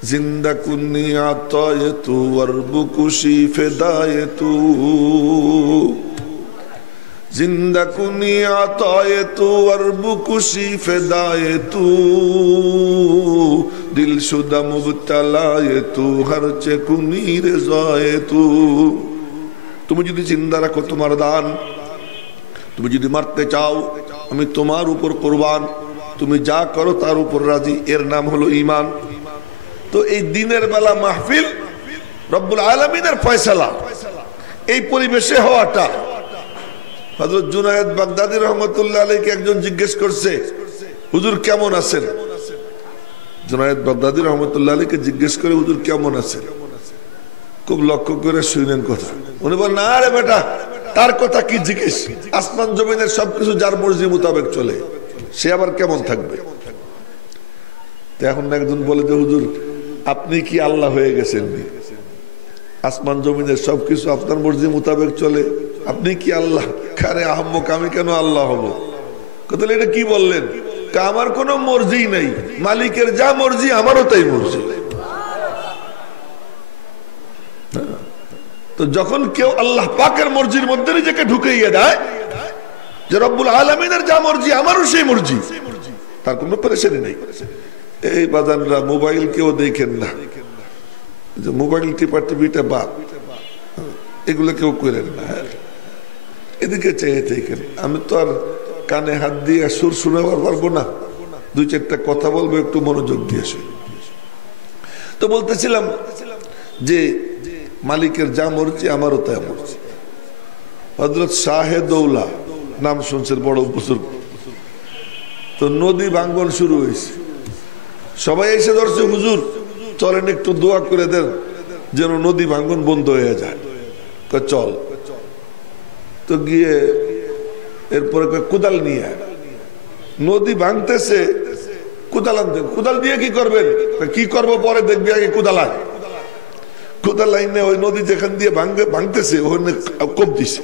जिंदा कुन्नी आतायतु वर्बुकुशी फिदायतु जिंदा कुन्नी आतायतु वर्बुकुशी फिदायतु दिलशुदा मुबतलायतु हरचे कुन्नी रिजायतु। তুমি যদি জিন্দা রাখো তোমার দান, তুমি যদি মারতে চাও আমি তোমার উপর কুরবান, তুমি যা করো তার উপর রাজি, এর নাম হলো ঈমান। তো এই দিনের বেলা মাহফিল রব্বুল আলামিনের ফয়সালা, এই পরিবেশে হওয়াটা। হযরত জুনায়েদ বাগদাদী রহমাতুল্লাহ আলাইহিকে একজন জিজ্ঞেস করছে, হুজুর কেমন আছেন? জুনায়েদ বাগদাদী রহমাতুল্লাহ আলাইহিকে জিজ্ঞেস করে, হুজুর কেমন আছেন? খুব লক্ষ্য করে শুনেন কথা। উনি বলেন, না রে বেটা, তার কথা কি জিজ্ঞেস? আসমান জমিনের সবকিছু যার মর্জি মোতাবেক চলে, সে আবার কেমন থাকবে? এখন একজন বলে যে, হুজুর আপনি কি আল্লাহ হয়ে গেছেন? আসমান জমিনের সবকিছু আপনার মর্জি মোতাবেক চলে, আপনি কি আল্লাহ? কারে আহম্মক, আমি কেন আল্লাহ হব? কথা এটা কি বললেন? আমার কোনো মর্জি নাই, মালিকের যা মর্জি আমারও তাই মর্জি। তো যখন কেউ আল্লাহ পাকের মর্জির মধ্যে নিজেকে ঢুকাইয়া দেয় যে রব্বুল আলামিনের যা মর্জি আমারও সেই মর্জি, তার কোনো পেরেশানি নেই। এই বাজানরা মোবাইল কেউ দেখেন না, যে মোবাইল টিপা টিভিটা বাদ, এগুলো কেউ করেন না। এদিকে চেয়ে দেখেন। আমি তো আর কানে হাত দিয়ে সুর শোনাবার পারবো না, দুই চারটা কথা বলবো, একটু মনোযোগ দিয়ে শুনি। তো বলতেছিলাম যে মালিকের যা মর্জি আমারও তাই মর্জি। হযরত শাহে দৌলা নাম শুনছেন, বড় বুজুর্গ। তো নদী ভাঙ্গন শুরু হয়েছে, সবাই এসে ধরছে, হুজুর চলেন একটু দোয়া করে দেন যেন নদী ভাঙ্গন বন্ধ হয়ে যায়। চল। তো গিয়ে এরপরে কোদাল নিয়ে, নদী ভাঙতেছে, কোদাল আনতেন। কোদাল দিয়ে কি করবেন? কি করবো পরে দেখবি, আগে কোদাল আয়। কোদাল লাইনে ওই নদী যেখান দিয়ে ভাঙতেছে ওখানে কোপ দিছে।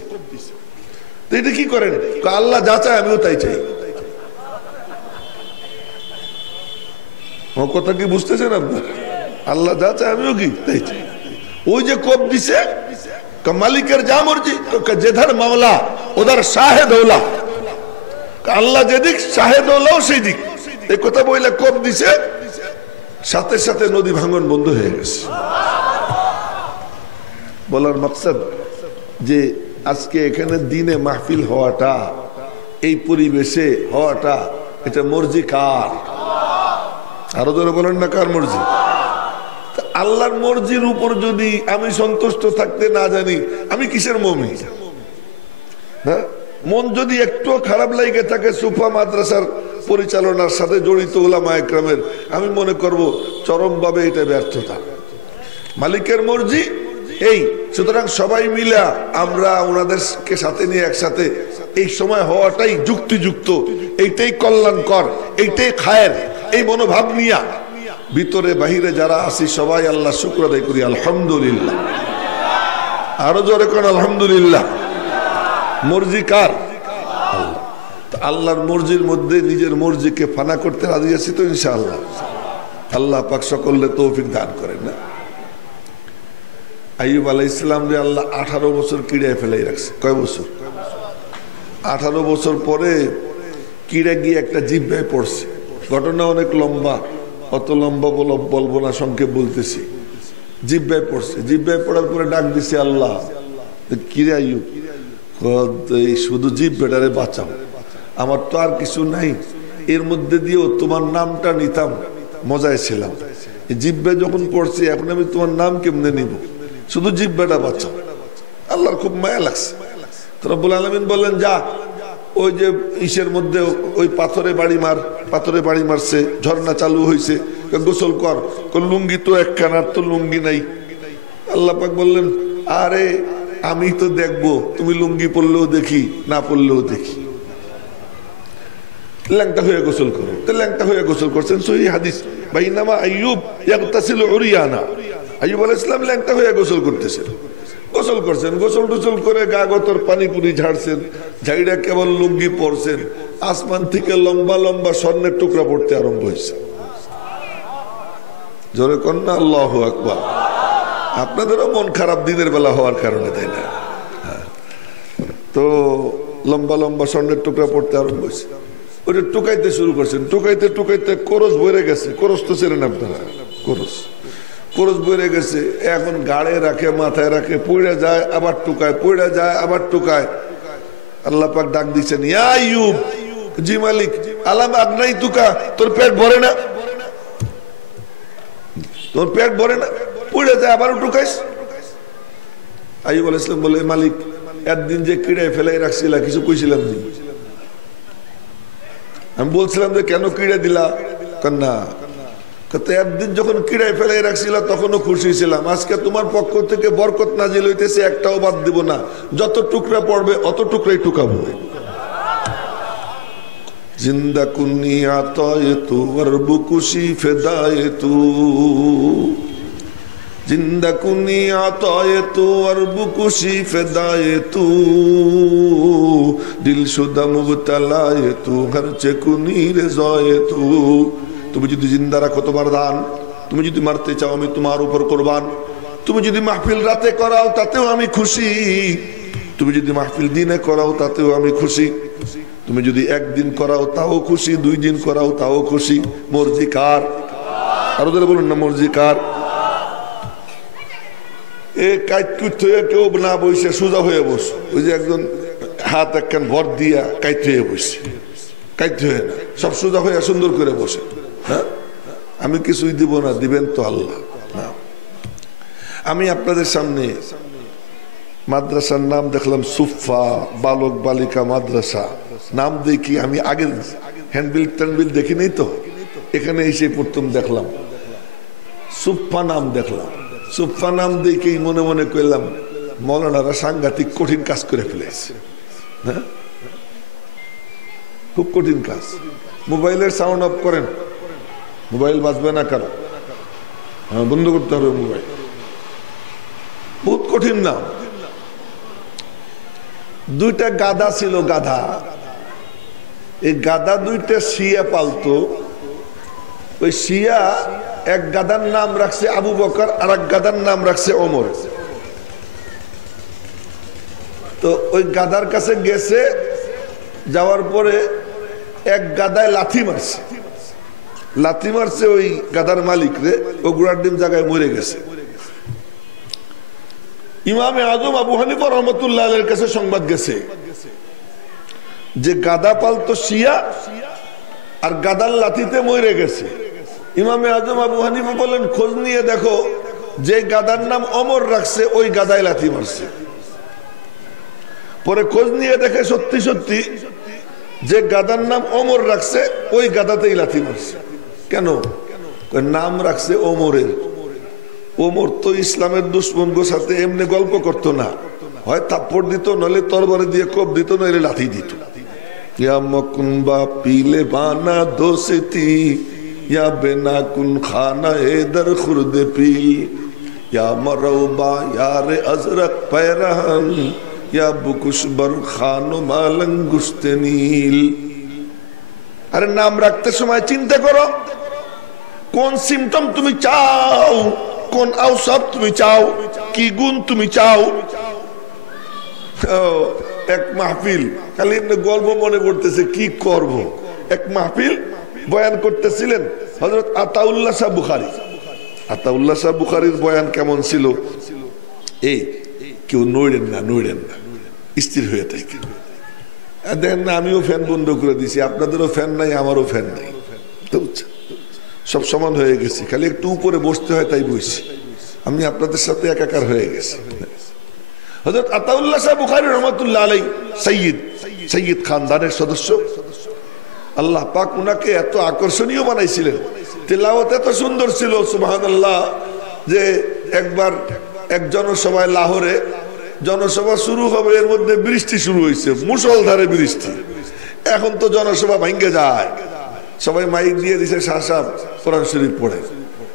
এটা কি করেন? আল্লাহ যা চায় আমিও তাই চাই। কথা কি বুঝতেছেন আপনার? আল্লাহ যা চায় আমিও কি তাই চাই। ওই যে কোপ দিছে, মালিকের যা মর্জি, যেধার মাওলা ওদার শাহে দৌলা, আল্লাহ যেদিক শাহে দৌলাও সেই দিক। এই কথা বলে কোপ দিছে, সাথে সাথে নদী ভাঙন বন্ধ হয়ে গেছে। বলার মাকসাদ যে আজকে এখানে দিনে মাহফিল হওয়াটা, এই পরিবেশে হওয়াটা, এটা মর্জি কার? আরো ধরে বলেন না, কার মর্জি? আল্লাহর মর্জির উপর যদি আমি সন্তুষ্ট থাকতে না জানি, আমি কিসের মুমিন? হ্যাঁ, মন যদি একটু খারাপ লাগে থাকে সুফা মাদ্রাসার পরিচালনার সাথে জড়িত উলামা একরামের, আমি মনে করব চরমভাবে এটা ব্যর্থতা। মালিকের মর্জি এই। সুতরাং সবাই মিলে আমরা ওনাদেরকে সাথে নিয়ে একসাথে এই সময় হওয়াটাই যুক্তিযুক্ত, এইটাই কল্যাণকর, এইটাই খায়ের। এই মনোভাব নিয়ে ভিতরে বাহিরে যারা আছি সবাই আল্লাহ শুকর আদায় করি, আলহামদুলিল্লাহ। আরো জোরে কোন আলহামদুলিল্লাহ। মর্জি কার? আল্লাহর মর্জির মধ্যে নিজের মর্জিকে ফানা করতে রাজি আছি তো ইনশাআল্লাহ। আল্লাহ পাক সকলে তৌফিক দান করেন না। আইয়ুব আলাইহিস সালাম রে আল্লাহ 18 বছর কিড়ায় ফেলাই রাখছে। কয় বছর? 18 বছর পরে কিড়া গিয়ে একটা জিহ্বায় পড়ছে। ঘটনা অনেক লম্বা, অত লম্বা বলবো না, সংক্ষেপ বলতেছি। জিহ্বায় পড়ছে, জিহ্বায় পড়ার পরে ডাক দিছে আল্লাহ, কিরে আইয়ুব, এই শুধু জিহ্বাটারে বাঁচাও, আমার তো আর কিছু নাই, এর মধ্যে দিয়েও তোমার নামটা নিতাম, মজায় ছিলাম। জিহ্বায় যখন পড়ছে, এখন আমি তোমার নাম কেমনে নিব? শুধু জিহ্বাটা বাঁচাও। আল্লাহর খুব মায়া লাগছে। তো রব্বুল আলামিন বললেন, যা ওই যে ইসের মধ্যে ওই পাথরে বাড়ি মার। পাথরে বাড়ি মারছে, ঝর্ণা চালু হয়েছে, গোসল কর। লুঙ্গি তো একখানার তো লুঙ্গি নাই। আল্লাহ পাক বললেন, আরে আমি তো দেখবো, তুমি লুঙ্গি পরলেও দেখি, না পরলেও দেখি। ল্যাংটা হয়ে গোসল করো। তো ল্যাংটা হয়ে গোসল করছেন, সহিহ হাদিস। বাইনামা আইয়ুব ইয়াগতাসিলু উরিয়ানা, আইয়ুব আলাইহিস সালাম ল্যাংটা হয়ে গোসল করতেছেন। গোসল করছেন, গোসল টোসল করে গা গতর পানি পুরি ঝাড়ছেন, ঝাইড়া কেবল লুঙ্গি পরছেন, আসমান থেকে লম্বা লম্বা স্বর্ণের টুকরা পড়তে আরম্ভ হয়েছে। জোরে কন্যা আল্লাহু আকবার। আপনাদেরও মন খারাপ দিনের বেলা হওয়ার কারণে, তাই না? তো লম্বা লম্বা স্বর্ণের টুকরা পড়তে আরম্ভ হয়েছে, ওটা টুকাইতে শুরু করছেন। টুকাইতে টুকাইতে কোরস ভরে গেছে। কোরস তো ছিলেন আপনারা, কোরস কোরস ভরে গেছে। এখন গাড়ে রাখে, মাথায় রাখে, পড়ে যায় আবার টুকায়, পড়ে যায় আবার টুকায়। আল্লাহ পাক ডাক দিচ্ছেন, ইয়া আইয়ুব, জি মালিক, আলাম আগনাই তুকা, তোর পেট ভরে না? তোর পেট ভরে না? পড়ে যায় আবার টুকাইস। আইয়ুব আলাইহিস সালাম বলে, মালিক একদিন যে কিড়ায় ফেলাই রাখছিলা, কিছু কইছিলাম নি? আমি বলছিলাম যে কেন কিড়ে দিলা? না, একদিন যখন কিড়ায় ফেলাই রাখছিলা তখনও খুশি ছিলাম। আজকে তোমার পক্ষ থেকে বরকত নাজিল হইতেছে, একটাও বাদ দিব না। যত টুকরা পড়বে অত টুকরাই টুকাবো। জিন্দা কুনিয়া তয়ে তু অরবু খুশি ফেদায়ে তু, জিন্দা কুনিয়া তয়ে তু অরবু খুশি ফেদায়ে তু, দিল শুদা মুবতালায়ে তু হরচে কুনি রেজায়ে তু। তুমি যদি জিন্দা রাখো তোমার দান, তুমি যদি মারতে চাও আমি তোমার উপর কোরবান, তুমি যদি মাহফিল রাতে করাও তাতেও আমি খুশি, তুমি যদি মাহফিল দিনে করাও তাতেও আমি খুশি, তুমি যদি একদিন করাও তাও খুশি, 2 দিন করাও তাও খুশি। মর্জি কার? আরো ধরে বলুন না, মর্জি কার? এ কাইট হয়ে কেউ না বসে সোজা হয়ে বস। ওই যে একজন হাত একখান ভর দিয়া কাইট হয়ে বসে, কাইট হয়ে না, সব সোজা হয়ে সুন্দর করে বসে। হ্যাঁ, আমি কিছুই দিব না, দিবেন তো আল্লাহ। না, আমি আপনাদের সামনে মাদ্রাসার নাম দেখলাম, সুফা বালক বালিকা মাদ্রাসা। নাম দেখি আমি আগে হ্যান্ডবিল ট্যান্ডবিল দেখিনি তো, এখানে এসে প্রথম দেখলাম সুফা নাম দেখলাম। সুফা নাম দেখেই মনে মনে করলাম মৌলানারা সাংঘাতিক কঠিন কাজ করে ফেলেছে। হ্যাঁ, খুব কঠিন কাজ। মোবাইলের সাউন্ড অফ করেন, মোবাইল বাজবে না কারো, বন্ধ করতে হবে মোবাইল। বহুত কঠিন নাম। 2টা গাধা ছিল, গাধা। এই গাধা 2টা শিয়া পালতো। ওই শিয়া এক গাধার নাম রাখছে আবু বকর, আর এক গাধার নাম রাখছে ওমর। তো ওই গাধার কাছে গেছে, যাওয়ার পরে এক গাধায় লাথি মারছে, লাথি মারছে ওই গাধার মালিক রে, ও গুড়ার ডিম জায়গায় মরে গেছে। ইমামে আজম আবু হানিফা রহমতুল্লাহ আলাইহির কাছে সংবাদ গেছে যে গাধা পালতো শিয়া আর গাধার লাথিতে মরে গেছে। ইমামে আজম আবু হানিফা বলেন, খোঁজ নিয়ে দেখো, যে গাধার নাম ওমর রাখছে ওই গাধায় লাথি মারছে। পরে খোঁজ নিয়ে দেখে সত্যি সত্যি যে গাধার নাম ওমর রাখছে ওই গাধাতেই লাথি মারছে। কেন? নাম রাখছে ওমরের। ওমর তো ইসলামের দুশ্মন গো সাথে এমনি গল্প করতো না, হয় থাপ্পড় দিত, নইলে তরবারি দিয়ে কোপ দিত, নইলে লাথি দিত। ইয়া মকুনবা পিলে বানা দোস্তি, ইয়া বেনা কুন খানা এদর খুরদে পিল, ইয়া মরৌবা ইয়ারে আজরক पैरहन, ইয়া বুকুশবর খানো মালং গুস্তে নীল। আরে নাম রাখতে সময় চিন্তা করো, কোন সিমটম তুমি চাও, কোন আওসাফ তুমি চাও, কি গুণ তুমি চাও। এক মাহফিল, খালি এমনি গল্প মনে পড়তেছে, কি করব। এক মাহফিল বয়ান করতেছিলেন হযরত আতাউল্লাহ শাহ বুখারী। আতাউল্লাহ শাহ বুখারীর বয়ান কেমন ছিল? এই কেউ নড়েন না, নড়েন না, স্থির হয়ে থাকে। দেখেন না, আমিও ফ্যান বন্ধ করে দিছি, আপনাদেরও ফ্যান নাই, আমারও ফ্যান নাই, সব সমান হয়ে গেছি, খালি একটু উপরে বসতে হয় তাই বসছি। আমি আপনাদের সাথে একাকার হয়ে গেছি। হযরত আতাউল্লাহ শাহ বুখারী রহমাতুল্লাহ আলাইহি সৈয়দ খানদানের সদস্য। আল্লাহ পাক উনাকে এত আকর্ষণীয় বানাইছিলেন, তেলাওয়াত এত সুন্দর ছিল সুবহানাল্লাহ, যে একবার এক জনসভায় লাহোরে জনসভা শুরু হবে, এর মধ্যে বৃষ্টি শুরু হয়েছে, মুষলধারে বৃষ্টি। এখন তো জনসভা ভাঙ্গে যায়, সবাই মাইক দিয়ে দিছে, শাহ সাহেব কোরআন শরীফ পড়ে।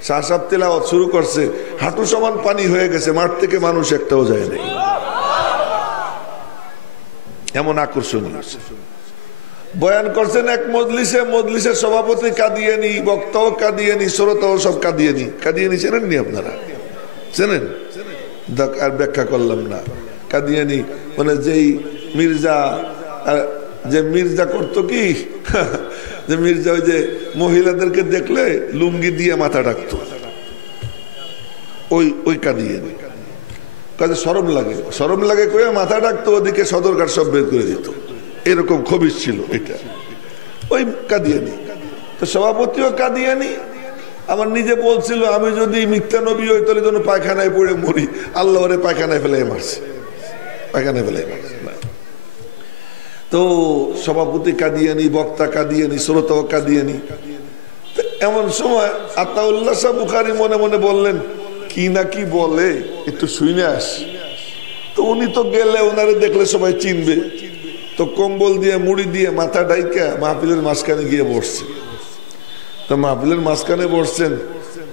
শাহ সাহেব তেলাওয়াত শুরু করছে, হাঁটু সমান পানি হয়ে গেছে, মাঠ থেকে মানুষ একটাও যায় নাই, এমন আকর্ষণীয়। বয়ান করছেন এক মজলিসে, মজলিসের সভাপতি কাদিয়ানি, বক্তাও কাদিয়ানি, শ্রোতাও সব কাদিয়ানি। কাদিয়ানি চেনেন নি আপনারা? চেনেন? আর ব্যাখ্যা করলাম না। কাদিয়ানি মানে যেই মির্জা, যে মির্জা করতো কি যে মির্জা ওই যে মহিলাদেরকে দেখলে লুঙ্গি দিয়ে মাথা ডাকতো, ওই কাদিয়ানি। কাজে শরম লাগে, শরম লাগে করে মাথা ডাকতো, ওদিকে সদরঘাট সব বের করে দিত। এরকম খবিস ছিল এটা, ওই কাদিয়ানি। তো সভাপতিও কাদিয়ানি। আমার নিজে বলছিল আমি যদি মিথ্যা নবী হই তাহলে যেন পায়খানায় পড়ে মরি, আল্লাহ ওরে পায়খানায় ফেলে মারছে, পায়খানায় ফেলে মারছে। তো সভাপতি কাদিয়ানি, বক্তা কাদিয়ানি, শ্রোতাও কাদিয়ানি। এমন সময় আতাউল্লাহ শাহ বুখারী মনে মনে বললেন, কি না কি বলে একটু শুনে আস। তো উনি তো গেলে ওনারে দেখলে সবাই চিনবে, তো কম্বল দিয়ে মুড়ি দিয়ে মাথা ডাইকা মাহফিলের মাঝখানে গিয়ে বসছে। তো মাহফিলের মাঝখানে বসছেন,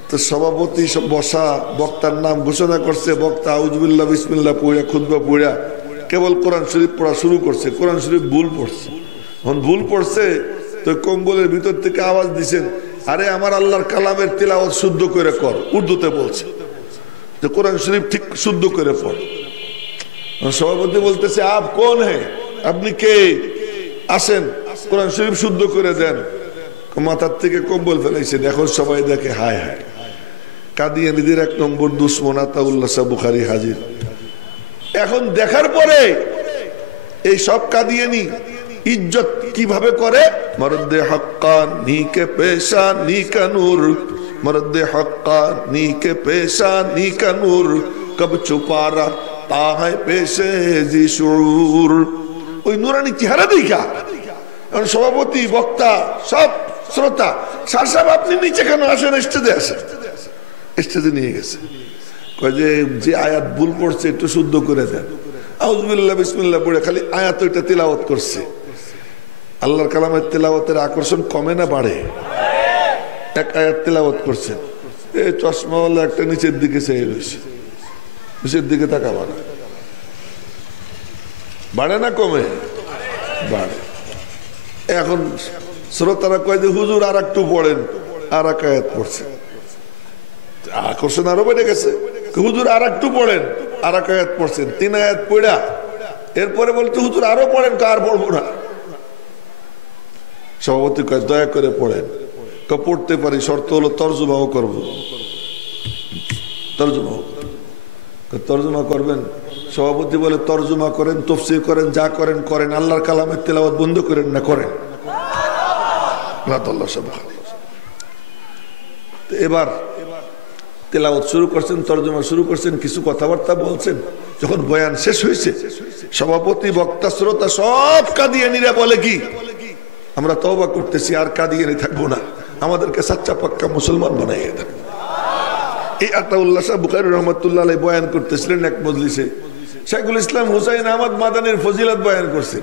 তো সভাপতি বসা, বক্তার নাম ঘোষণা করছে। বক্তা আউযুবিল্লাহ বিসমিল্লাহ পড়া, খুতবা পড়া কেবল কোরআন শরীফ পড়া শুরু করছে। কোরআন শরীফ ভুল পড়ছে। যখন ভুল পড়ছে তো কম্বলের ভিতর থেকে আওয়াজ দিছেন, আরে আমার আল্লাহর কালামের তিলাওয়াত শুদ্ধ করে কর। উর্দুতে বলছে যে কোরআন শরীফ ঠিক শুদ্ধ করে পড়। সভাপতি বলতেছে, আপ কোন হে, আপনি কে, আসেন কোরআন শরীফ শুদ্ধ করে দেন। মাথার থেকে কম্বল ফেলাইছেন। এখন সবাই দেখে, হায় হায়, কাদিয়ানীদের এক নম্বর দুশ্মন আতাউল্লাহ শাহ বুখারী হাজির। এখন দেখার পরে এই সব কাদিয়ানি ইজ্জত কিভাবে করে, মরদে হক্কা নীকে পেশা নীকা নূর, মরদে হক্কা নীকে পেশা নীকা নূর, কব চুপারা তাহায় পেশে জি শুউর। ওই নুরানি চেহারা দেখা এখন সভাপতি, বক্তা, সব শ্রোতা, স্যার সাহেব আপনি নিচে কেন আসেন, স্টেজে আসেন। স্টেজে নিয়ে গেছে, কয় যে আয়াত ভুল পড়ছে একটু শুদ্ধ করে দেন। আউযুবিল্লাহ বিসমিল্লাহ পড়ে খালি আয়াত ওইটা তিলাওয়াত করছে। আল্লাহর কালামের তিলাওয়াতের আকর্ষণ কমে না বাড়ে? এক আয়াত তিলাওয়াত করছেন, এই চশমাওয়ালা একটা নিচের দিকে চেয়ে রয়েছে, নিচের দিকে তাকাবা না। বাড়ে না কমে? বাড়ে। এখন শ্রোতারা কয় যে হুজুর আর একটু পড়েন, আর এক আয়াত পড়ছেন, আকর্ষণ আরো বেড়ে গেছে। হুজুর আর একটু পড়েন, আর এক আয়াত পড়ছেন, 3 আয়াত পড়া এরপরে বলতে হুজুর আরো পড়েন, কার পড়বো না। সভাপতি কয় দয়া করে পড়েন। পড়তে পারি, শর্ত হলো তর্জমাও করবো। তর্জমা করবেন? সভাপতি বলে তর্জমা করেন, তাফসীর করেন, যা করেন করেন, আল্লাহর কালামের তেলাওয়াত বন্ধ করেন না, করেন। এবার তেলাওয়াত শুরু করছেন, তর্জমা শুরু করছেন, কিছু কথাবার্তা বলছেন। যখন বয়ান শেষ হয়েছে, সভাপতি, বক্তা, শ্রোতা সব কাদিয়ানীরা বলে কি, আমরা তওবা করতেছি, আর কাদিয়ানী থাকবো না, আমাদেরকে সাচ্চা পাক্কা মুসলমান বানাইয়ে দেন। এই আতাউল্লাহ শাহ বুখারী রহমাতুল্লাহ আলাইহি বয়ান করতেছিলেন এক মজলিসে। শাইখুল ইসলাম হুসাইন আহমদ মাদানীর ফজিলত বয়ান করছেন।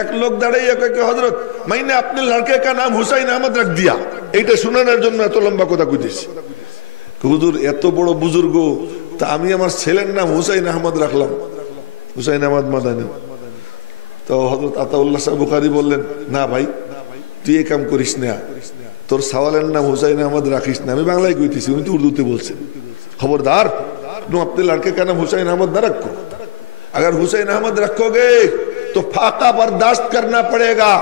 এক লোক দাঁড়িয়ে কয়, হযরত মাইনে আপনি লড়কে কা নাম হুসাইন আহমদ রাখ দিয়া, এইটা শোনানোর জন্য এত লম্বা কথা কইতেছি। হুজুর এত বড় বুজুর্গ, তা আমি আমার ছেলের নাম হুসাইন আহমদ রাখলাম, হুসাইন আহমদ মাদানী। তো হযরত আতাউল্লাহ শাহ বুখারী বললেন, না ভাই তুই এই কাম করিস না, তোর সওয়ালের নাম হুসাইন আহমদ রাখিস না। আমি বাংলায় কইতেছি, উনি তো উর্দুতে বলছেন। খবরদার, तुम अपने लड़के का नाम हुसैन अहमद न रखो। अगर हुसैन अहमद रखोगे तो फाका बर्दाश्त करना पड़ेगा,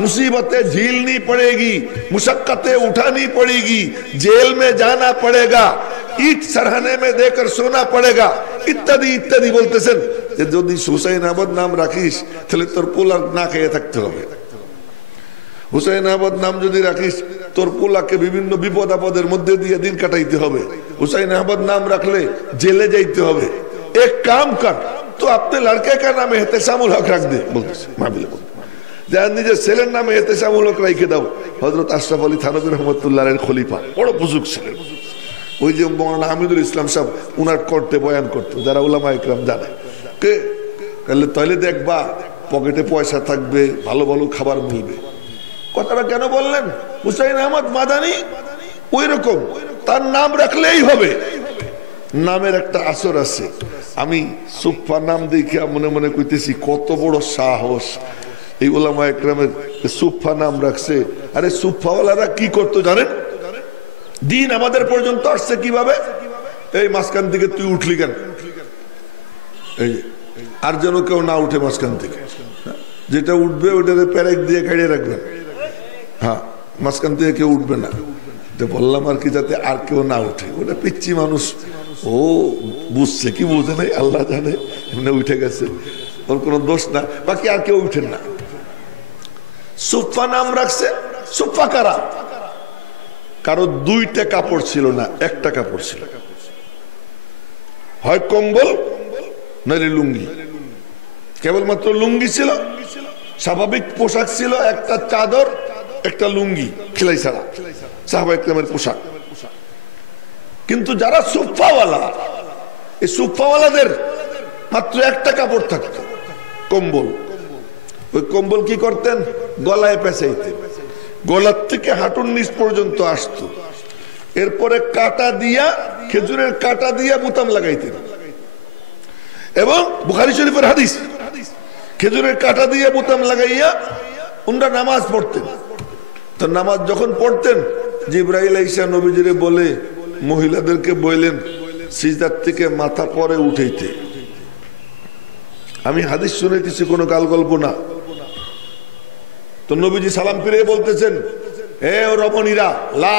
मुसीबतें झीलनी पड़ेगी, मुशक्कतें उठानी पड़ेगी, जेल में जाना पड़ेगा, ईट सरहने में देकर सोना पड़ेगा, इत्यादि इत्यादि बोलतेছেন। যে যদি হুসাইন আহমদ নাম রাখিস তাহলে তোর পোলা না খেয়ে থাকতে হবে। হুসাইন আহমদ নাম যদি রাখিস তোর পোলাকে বিভিন্ন বিপদ আপদের মধ্যে দিয়ে দিন কাটাইতে হবে। হুসাইন আহমদ নাম রাখলে জেলে যাইতে হবে। এক কাম কর, তো अपने लड़के का नाम एहतेशामुल हक रख दे। বলতেছে মাহফিলে নিজের ছেলের নামে এহতেশামুল হক রেখে দাও। হযরত আশরাফ আলী থানভী রহমাতুল্লাহ আলাইহির খলিফা, বড় বুজুর্গ ছিলেন। ওই যে মওলানা হামিদুল ইসলাম সাহেব উনার কোর্টে বয়ান করতো, যারা উলামা ইকরাম জানে, কে কালে তাইলে দেখবা পকেটে পয়সা থাকবে, ভালো ভালো খাবার মিলবে। কথাটা কেন বললেন? হুসাইন আহমদ মাদানী ওই রকম, তার নাম রাখলেই হবে। নামের একটা আসর আছে। আমি সুফা নাম দেখিয়া মনে মনে কইতেছি কত বড় সাহস, এই উলামা একরামের সুফা নাম রাখছে। আরে সুফাওয়ালারা কি করতো জানেন? দিন আমাদের পর্যন্ত আসছে কিভাবে? এই মাঝখান থেকে তুই উঠলি কেন? এই আর যেন কেউ না উঠে মাঝখান থেকে, যেটা উঠবে ওটাতে প্যারেক দিয়ে কাড়িয়ে রাখবেন। হ্যাঁ, মাঝখান থেকে কেউ উঠবে না। বললাম আর কি, যাতে আর কেউ না উঠে। ওটা পিচ্ছি মানুষ, ও বুঝছে কি বুঝে নাই আল্লাহ জানে, এমনি উঠে গেছে, ওর কোনো দোষ না, বাকি আর কেউ উঠেন না। সুফা নাম রাখছে। সুফা কারা? কারো দুইটা কাপড় ছিল না, একটা কাপড় ছিল, হয় কম্বল নইলে লুঙ্গি। কেবলমাত্র লুঙ্গি ছিল, স্বাভাবিক পোশাক ছিল একটা চাদর একটা লুঙ্গি, সেলাই ছাড়া সাহাবা ইকরামের পোশাক। কিন্তু যারা সুফাওয়ালা, এই সুফাওয়ালাদের মাত্র একটা কাপড় থাকতো, কম্বল। ওই কম্বল কি করতেন? গলায় পেঁচাইতেন, গলার থেকে হাঁটুর নিচ পর্যন্ত আসতো। এরপরে কাটা দিয়া, খেজুরের কাটা দিয়া বোতাম লাগাইতেন। এবং বুখারী শরীফের হাদিস, খেজুরের কাটা দিয়ে বোতাম লাগাইয়া উনরা নামাজ পড়তেন। তো নামাজ যখন পড়তেন, জিবরাইল আইসা নবীজিরে বলে, মহিলাদেরকে বললেন সিজদার থেকে মাথা পরে উঠাইতে। আমি হাদিস শুনাইতেছি, কোনো গাল গল্প না। তো নবীজি সালাম ফিরে বলতেছেন, হে রমণীরা, লা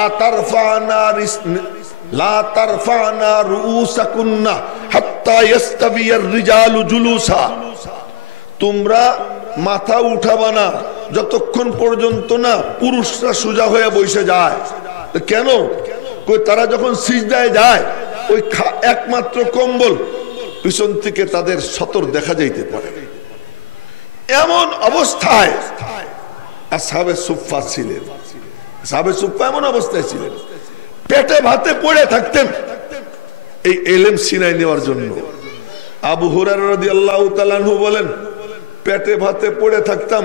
তারফানা রুউসাকুন্না হাত্তা ইয়াস্তাবিয়ার রিজালু জুলুসা। তোমরা মাথা উঠাবা না যতক্ষণ পর্যন্ত না পুরুষরা সোজা হয়ে বসে যায়। কেন? তারা যখন সিজদায় যায়, ওই একমাত্র কম্বল পিছন থেকে তাদের সতর দেখা যাইতে পারে। এমন অবস্থায় আসহাবে সুফফা ছিলেন। আসহাবে সুফফা এমন অবস্থায় ছিলেন, পেটে ভাতে পড়ে থাকতেন এই ইলম সিনাই নেওয়ার জন্য। আবু হুরায়রা রাদিয়াল্লাহু তাআলা আনহু বলেন, পেটে ভাতে পড়ে থাকতাম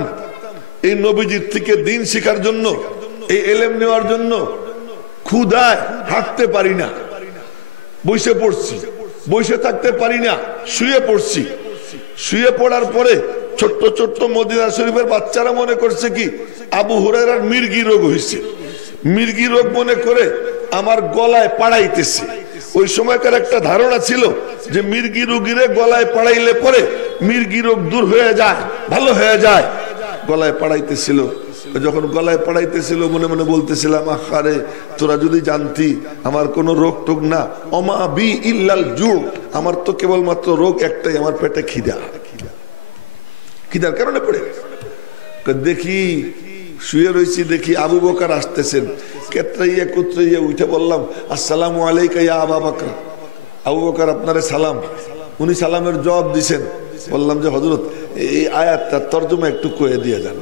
এই নবীজির থেকে দিন শিখার জন্য, এই ইলম নেওয়ার জন্য। ক্ষুধায় হাঁটতে পারি না, বসে পড়ছি, বসে থাকতে পারি না, শুয়ে পড়ছি। শুয়ে পড়ার পরে ছোট্ট ছোট্ট মদিনা শরীফের বাচ্চারা মনে করছে কি আবু হুরায়রার মির্গি রোগ হয়েছে। মির্গি রোগ মনে করে আমার গলায় পাড়াইতেছে। ওই সময়কার একটা ধারণা ছিল যে মির্গি রোগীরে গলায় পাড়াইলে পরে মির্গি রোগ দূর হয়ে যায়, ভালো হয়ে যায়। গলায় পাড়াইতেছিল। যখন গলায় পাড়াইতেছিল মনে মনে বলতেছিলাম, আহারে তোরা যদি জানতি আমার কোনো রোগ টোগ না, অমা বি ইল্লাল জু, আমার তো কেবলমাত্র রোগ একটাই, আমার পেটে খিদা। খিদার কারণে পড়ে দেখি শুয়ে রয়েছি, দেখি আবু বকর আসতেছেন। কেতরাইয়া কুতরাইয়া উঠে বললাম, আসসালামু আলাইকা ইয়া আবু বকর। আবু বকর আপনারে সালাম। উনি সালামের জবাব দিছেন। বললাম যে হযরত, এই আয়াতটার তরজমা একটু কয়ে দিয়ে যান,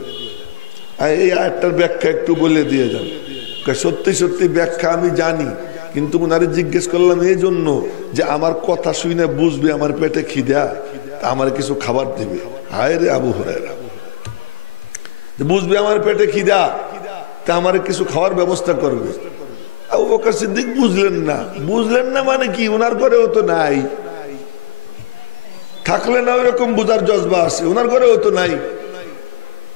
এই আয়াতটার ব্যাখ্যা একটু বলে দিয়ে যান। সত্যি সত্যি ব্যাখ্যা আমি জানি, কিন্তু উনারে জিজ্ঞেস করলাম এই জন্য যে আমার কথা শুনে বুঝবে আমার পেটে খিদা, আমার কিছু খাবার দিবে। হায় রে আবু হুরায়রা, বুঝবে আমার পেটে খিদা, তা আমার কিছু খাওয়ার ব্যবস্থা করবে। আবু বকর সিদ্দিক বুঝলেন না। বুঝলেন না মানে কি? ওনার ঘরেও তো নাই, থাকলে না ওইরকম বুঝার জজবা আছে, ওনার ঘরেও তো নাই।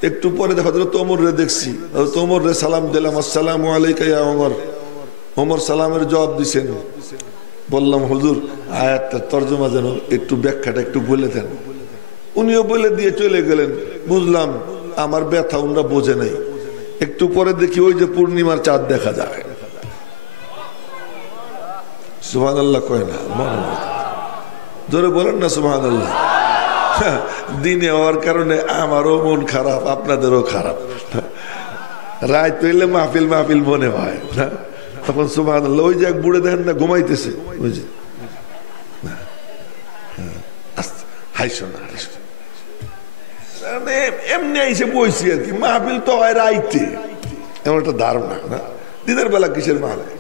একটু পরে দেখো ওমর রে দেখছি, ওমর রে সালাম দিলাম, আসসালামু আলাইকা ইয়া ওমর। ওমর সালামের জবাব দিছেন। বললাম হুজুর আয়াতটার তরজমা যেন একটু ব্যাখ্যাটা একটু বলে দেন। উনিও বলে দিয়ে চলে গেলেন। বুঝলাম আমার ব্যথা ওনারা বোঝে নাই। একটু পরে দেখি ওই যে পূর্ণিমার চাঁদ দেখা যায়। সুবহানাল্লাহ কয় না, জোরে বলেন না সুবহানাল্লাহ। দিনে হওয়ার কারণে আমারও মন খারাপ, আপনাদেরও খারাপ। রাত হইলে মাহফিল মাহফিল মনে হয় না, তখন সুবহানাল্লাহ। ওই যে এক বুড়ে দেখেন না ঘুমাইতেছে, ওই যে হাইসো না, এমনি এসে বইছি আর কি। মাহফিল তো হয় রাইতে, এমন একটা ধারণা না, দিনের বেলা কিসের মাহফিল।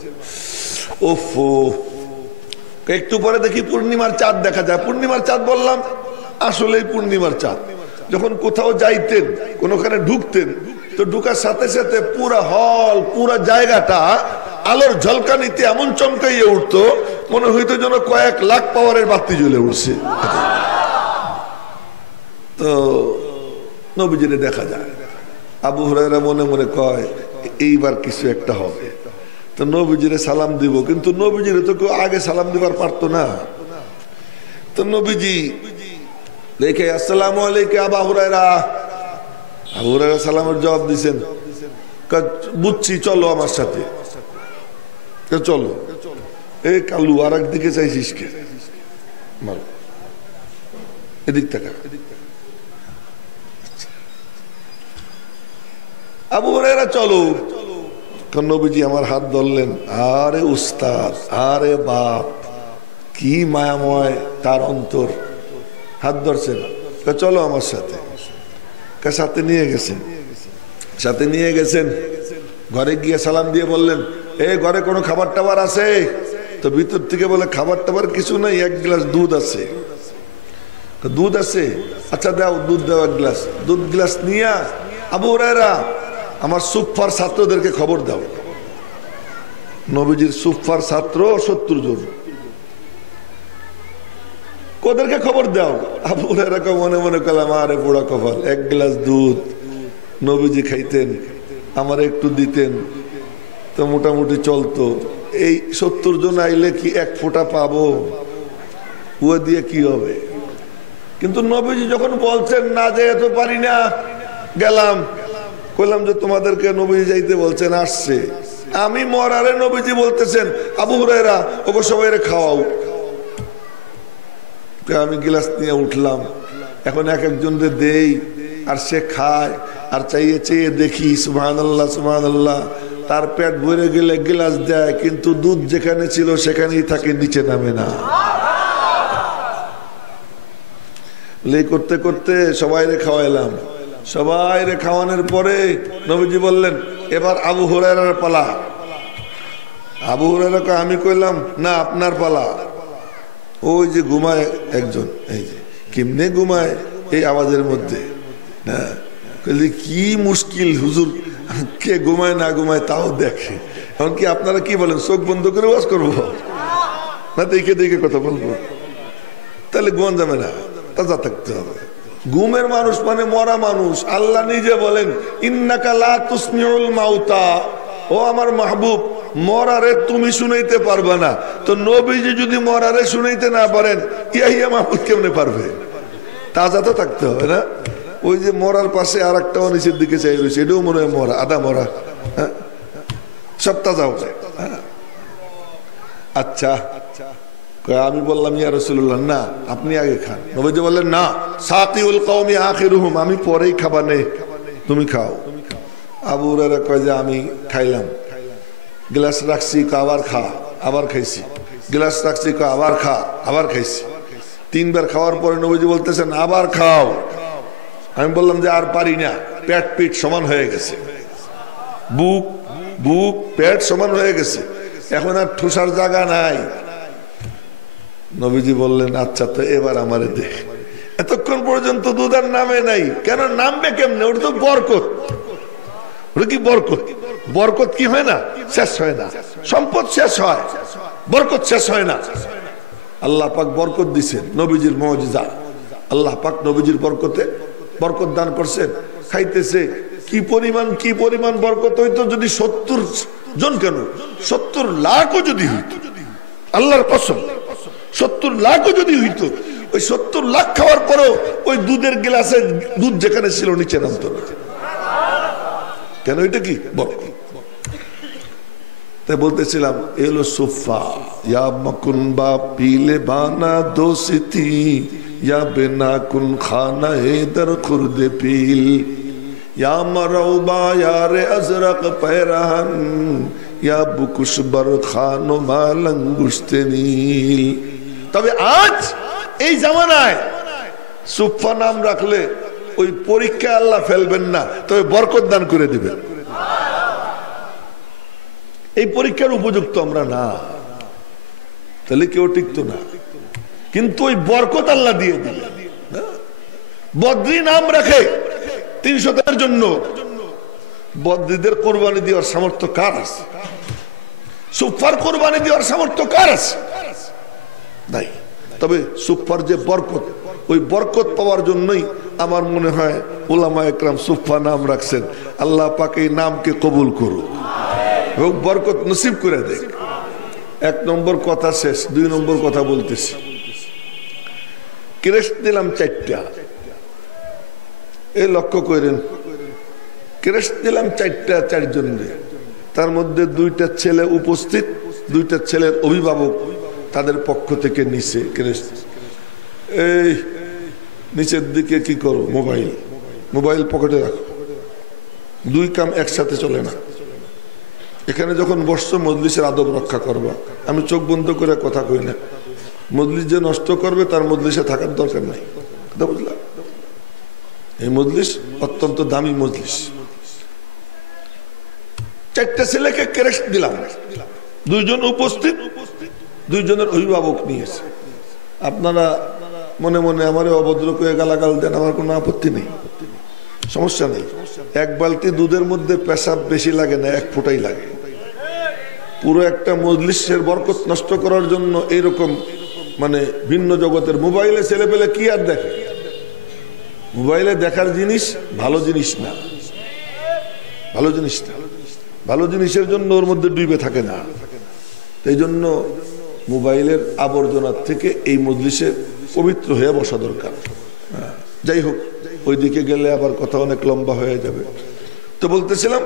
ওফো, একটু পরে দেখি পূর্ণিমার চাঁদ দেখা যায়। পূর্ণিমার চাঁদ বললাম, আসলেই পূর্ণিমার চাঁদ। যখন কোথাও যাইতেন, কোনখানে ঢুকতেন, তো ঢুকার সাথে সাথে পুরা হল, পুরা জায়গাটা আলোর ঝলকানিতে এমন চমকাইয়ে উঠতো, মনে হইতো যেন কয়েক লাখ পাওয়ারের বাতি জ্বলে উঠছে। তো নবীজিরে দেখা যায়। আবু হুরায়রা মনে মনে কয় এইবার কিছু একটা হবে, তো নবীজিরে সালাম দিব, কিন্তু নবীজিরে তো কেউ আগে সালাম দিবার পারতো না। তো নবীজি দেখে আসসালামু আলাইকুম আবু হুরায়রা। আবু হুরায়রা সালামের জবাব দিছেন, বুঝছি চলো আমার সাথে। চলো। এই কালু আর একদিকে চাইছিস কে? মারো, এদিক টাকা। আবু হুরায়রা চলো। নবীজি আমার হাত ধরলেন। আরে উস্তাদ, আরে বাপ, কি মায়াময় তার অন্তর। হাত ধরছেন, চলো আমার সাথে। সাথে নিয়ে গেছেন, সাথে নিয়ে গেছেন। ঘরে গিয়ে সালাম দিয়ে বললেন, এ ঘরে কোনো খাবার টাবার আছে? তো ভিতর থেকে বলে, খাবার টাবার কিছু নাই, এক গ্লাস দুধ আছে। দুধ আছে? আচ্ছা দাও, দুধ দাও এক গ্লাস। দুধ গ্লাস নিয়ে আবু হুরায়রা আমার সুফার ছাত্রদেরকে খবর দাও। নবীজির সুফার ছাত্র 70 জন, ওদেরকে খবর দাও। আবু হুরায়রা মনে মনে করলাম, আরে পোড়া কপাল, এক গ্লাস দুধ নবীজি খাইতেন, আমার একটু দিতেন তো মোটামুটি চলতো। এই 70 জন আইলে কি এক ফোঁটা পাবো? ও দিয়ে কি হবে? কিন্তু নবীজি যখন বলছেন না যেতে তো পারি না, গেলাম, কইলাম যে তোমাদেরকে নবীজি যাইতে বলছেন, আসছে। আমি মরারে নবীজি বলতেছেন, আবু হুরায়রা ওকে সবাই খাওয়াও। আমি গ্লাস নিয়ে উঠলাম, এখন এক একজনকে দেই, আর সে খায়, আর চাইয়ে চেয়ে দেখি সুবহানাল্লাহ সুবহানাল্লাহ, তার পেট ভরে গেলে গ্লাস দেয়, কিন্তু দুধ যেখানে ছিল সেখানেই থাকে, নিচে নামে না। করতে করতে সবাইরে খাওয়াইলাম। সবাইরে খাওয়ানোর পরে নবীজি বললেন, এবার আবু হুরায়রার পালা। আবু হুরায়রা আমি কইলাম, না আপনার পালা। ওই যে ঘুমায় একজন, এই যে কেমনে ঘুমায় এই আওয়াজের মধ্যে, না কি মুশকিল হুজুর, কে ঘুমায় না ঘুমায় তাও দেখে। এখন কি আপনারা কি বলেন, চোখ বন্ধ করে ওয়াজ করবো না দেখে দেখে কথা বলবো? তাহলে ঘুমান যাবে না, তাজা থাকতে হবে। ঘুমের মানুষ মানে মরা মানুষ। আল্লাহ নিজে বলেন, ইন্নাকা লা তুসমিউল মাউতা, ও আমার মাহবুব, মরারে তুমি শুনাইতে পারবে না। তো নবীজি যদি মরারে শুনাইতে না পারেন, ইয়া মাহবুব কেমনে পারবে? তাজা তো থাকতে হবে না? ওই যে মরার পাশে আর একটা নিচের দিকে চাই রয়েছে, এটাও মনে হয় মরা, আদা মরা, হ্যাঁ, সব তাজা হবে। আচ্ছা, আমি বললাম ইয়া রাসূলুল্লাহ, না আপনি আগে খান। নবীজি বললেন, না, সাকিউল কওমি আখিরুহুম, আমি পরেই খাবার নেই, তুমি খাও। আবু হুরায়রা কয় যে আমি খাইলাম, গ্লাস রাখছি, আবার খা, আবার খাইছি, গ্লাস রাখছি, আবার খা, আবার খাইছি। 3 বার খাওয়ার পরে নবীজি বলতেছেন, আবার খাও। আমি বললাম যে আর পারি না, পেট পিঠ সমান হয়ে গেছে, বুক বুক পেট সমান হয়ে গেছে, এখন আর ঠোসার জায়গা নাই। নবীজি বললেন, আচ্ছা তো এবার আমারে দে। এতক্ষণ পর্যন্ত দুধ আর নামে নাই, কেন নামবে কেমনে? ওটা তো বরকত। ওটা কি বরকত? বরকত কি হয় না? শেষ হয় না। সম্পদ শেষ হয়, বরকত শেষ হয় না। আল্লাহ পাক বরকত দিছেন, নবীজির মুজিজা। আল্লাহ পাক নবীজির বরকতে বরকত দান করছেন। খাইতেছে, কি পরিমাণ বরকত হইতো যদি 70 জন, কেন 70 লাখও যদি হইতো, আল্লাহর কসম 70 লাখও যদি হইতো, ওই 70 লাখ খাওয়ার পরেও ওই দুধের গ্লাসে দুধ যেখানে ছিল নিচে নামতো না। কেন? এটা কি বরকত। তাই বলতেছিলাম, এলো সুফা, ইয়া মকুন বা পিলে বানা দোস্তি, ইয়া বেনা কুন খানা হেদর খুরদে পিল, ইয়া মারৌবা ইয়ারে আজরাক পেরাহান, ইয়া বুকুশবর খানো মালঙ্গুস্তে নীল। তবে আজ এই জামানায় সুফা নাম রাখলে ওই পরীক্ষা আল্লাহ ফেলবেন না, তবে বরকত দান করে দিবেন। এই পরীক্ষার উপযুক্ত আমরা না, তাহলে কেউ টিকতো না, কিন্তু ওই বরকত আল্লাহ দিয়ে দিলেন। বদ্রী নাম রাখে 300 দিনের জন্য, বদ্রীদের কোরবানি দেওয়ার সামর্থ্য কার আছে? সুফার কোরবানি দেওয়ার সামর্থ্য কার আছে? নাই। তবে সুফার যে বরকত, ওই বরকত পাওয়ার জন্যই আমার মনে হয় উলামা একরাম সুফা নাম রাখছেন। আল্লাহ পাক এই নামকে কবুল করুক এবং বরকত নসিব করে দেখ। 1 নম্বর কথা শেষ, 2 নম্বর কথা বলতেছি। ক্রেস্ট দিলাম 4টা, এই লক্ষ্য করেন, ক্রেস্ট দিলাম 4টা, 4 জনের, তার মধ্যে 2টা ছেলে উপস্থিত, 2টা ছেলের অভিভাবক তাদের পক্ষ থেকে নিচে ক্রেস্ট। এই নিচের দিকে কি করো, মোবাইল পকেটে রাখো, 2 কাম একসাথে চলে না। এখানে যখন বসছো মজলিসের আদব রক্ষা করবা। আমি চোখ বন্ধ করে কথা কই না, মজলিস যে নষ্ট করবে তার মজলিসে থাকার দরকার নাই, কথা বুঝলা? এই মজলিস অত্যন্ত দামি মজলিস। 4টা ছেলেকে ক্রেস্ট দিলাম, 2 জন উপস্থিত, 2 জনের অভিভাবক নিয়েছে। আপনারা মনে মনে আমার অভদ্র করে গালাগাল দেন, আমার কোনো আপত্তি নেই, সমস্যা নেই। 1 বালতি দুধের মধ্যে পেশাব বেশি লাগে না, 1 ফোঁটাই লাগে। পুরো একটা মজলিসের বরকত নষ্ট করার জন্য এইরকম মানে ভিন্ন জগতের মোবাইলে ছেলে পেলে কি আর দেখে? মোবাইলে দেখার জিনিস ভালো জিনিস না, ভালো জিনিস না, ভালো জিনিসের জন্য ওর মধ্যে ডুবে থাকে না। এই জন্য মোবাইলের আবর্জনার থেকে এই মজলিসে পবিত্র হয়ে বসা দরকার। যাই হোক, ওইদিকে গেলে আবার কথা অনেক লম্বা হয়ে যাবে। তো বলতেছিলাম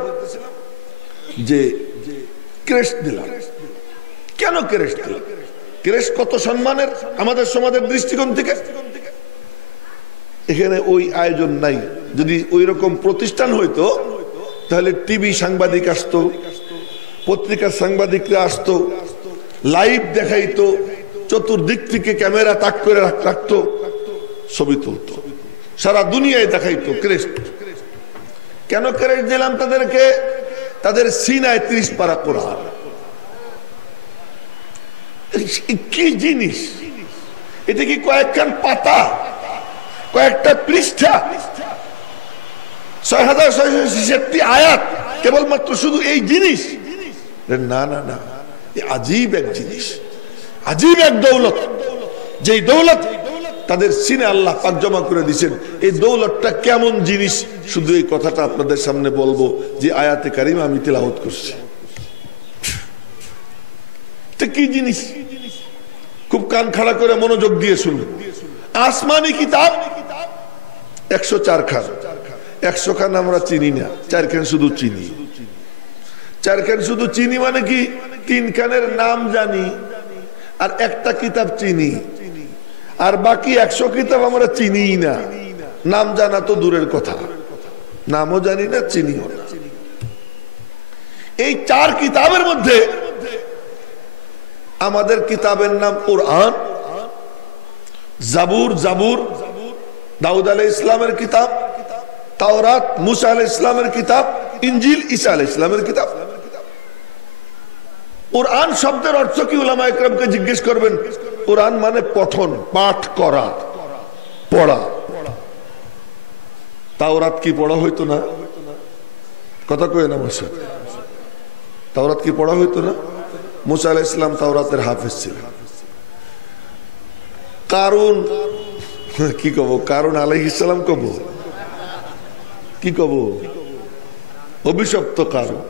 যে ক্রেস্ট দিলাম। কেন ক্রেস্ট দিলাম? ক্রেস্ট কত সম্মানের আমাদের সমাজের দৃষ্টিকোণ থেকে। এখানে ওই আয়োজন নাই। যদি ওই রকম প্রতিষ্ঠান হইতো তাহলে টিভি সাংবাদিক আসতো, পত্রিকার সাংবাদিকরা আসতো, লাইভ দেখাইতো, চতুর্দিক থেকে ক্যামেরা তাক করে রাখতো, ছবি তুলতো, সারা দুনিয়ায় দেখাইতো ক্রেস্ট। কেন ক্রেস্ট দিলাম তাদেরকে? তাদের সিনায় 30 পারা কোরআন। কি জিনিস এটা? কি কয়েকখান পাতা, কয়েকটা পৃষ্ঠা, 6666 আয়াত, কেবলমাত্র শুধু এই জিনিস? না না না, আজীব এক জিনিস, আজীব এক দৌলত। যেই দৌলত তাদের সিনে আল্লাহ পাক জমা করে দিয়েছেন। এই দৌলতটা কেমন জিনিস, শুধু এই কথাটা আপনাদের সামনে বলবো যে আয়াতে কারিমা আমি তিলাওয়াত করছি। কি জিনিস? খুব কান খাড়া করে মনোযোগ দিয়ে শুনুন। আসমানি কিতাব 104 খান, 100 খান আমরা চিনি না, 4 খান শুধু চিনি। 4 খান শুধু চিনি মানে কি? 3 খানের নাম জানি আর একটা কিতাব চিনি, আর বাকি 100 কিতাব আমরা চিনি না। নাম জানা তো দূরের কথা, নামও জানি না, চিনিও না। এই 4 কিতাবের মধ্যে আমাদের কিতাবের নাম কোরআন, জাবুর দাউদ আলাইহিস ইসলামের কিতাব, তাওরাত মুসা আলাইহিস ইসলামের কিতাব, ইনজিল ঈসা আলাইহিস ইসলামের কিতাব। কোরআন শব্দের অর্থ কি উলামা ইকরামকে জিজ্ঞেস করবেন। কোরআন মানে পঠন, পাঠ করা, পড়া। তাওরাত কি পড়া হইতো না? কথা কই না আমার সাথে? তাওরাত কি পড়া হইতো না? মুসা আলাইহিস সালাম তাওরাতের হাফেজ ছিলেন। কারুন কি কব? কারুন আলাইহিস সালাম কব? কি কব? অভিশপ্ত কারুন,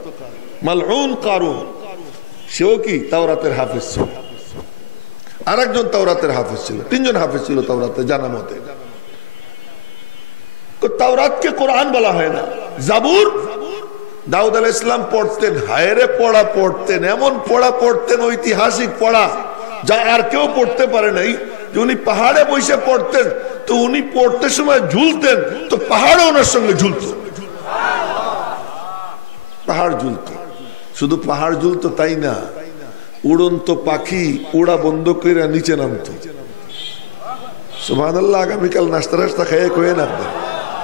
মালউন কারুন, সেও কি তাওরাতের হাফেজ ছিল। আর একজন তাওরাতের হাফেজ ছিল, 3 জন হাফেজ ছিল তাওরাতে জানা মতে। তাওরাতকে কোরআন বলা হয় না। জাবুর দাউদ আলাইহিস সালাম পড়তেন, হায়রে পড়া পড়তেন, এমন পড়া পড়তেন, ঐতিহাসিক পড়া যা আর কেউ পড়তে পারে নাই। উনি পাহাড়ে বসে পড়তেন, তো উনি পড়তে সময় ঝুলতেন, তো পাহাড়ে ওনার সঙ্গে ঝুলতো, পাহাড় ঝুলতো। শুধু পাহাড় ঝুলতো তাই না, উড়ন্ত পাখি উড়া বন্ধ করে নিচে নামতো। সুবহানাল্লাহ। আগামীকাল নাস্তা রাস্তা খাইয়ে কোয়েন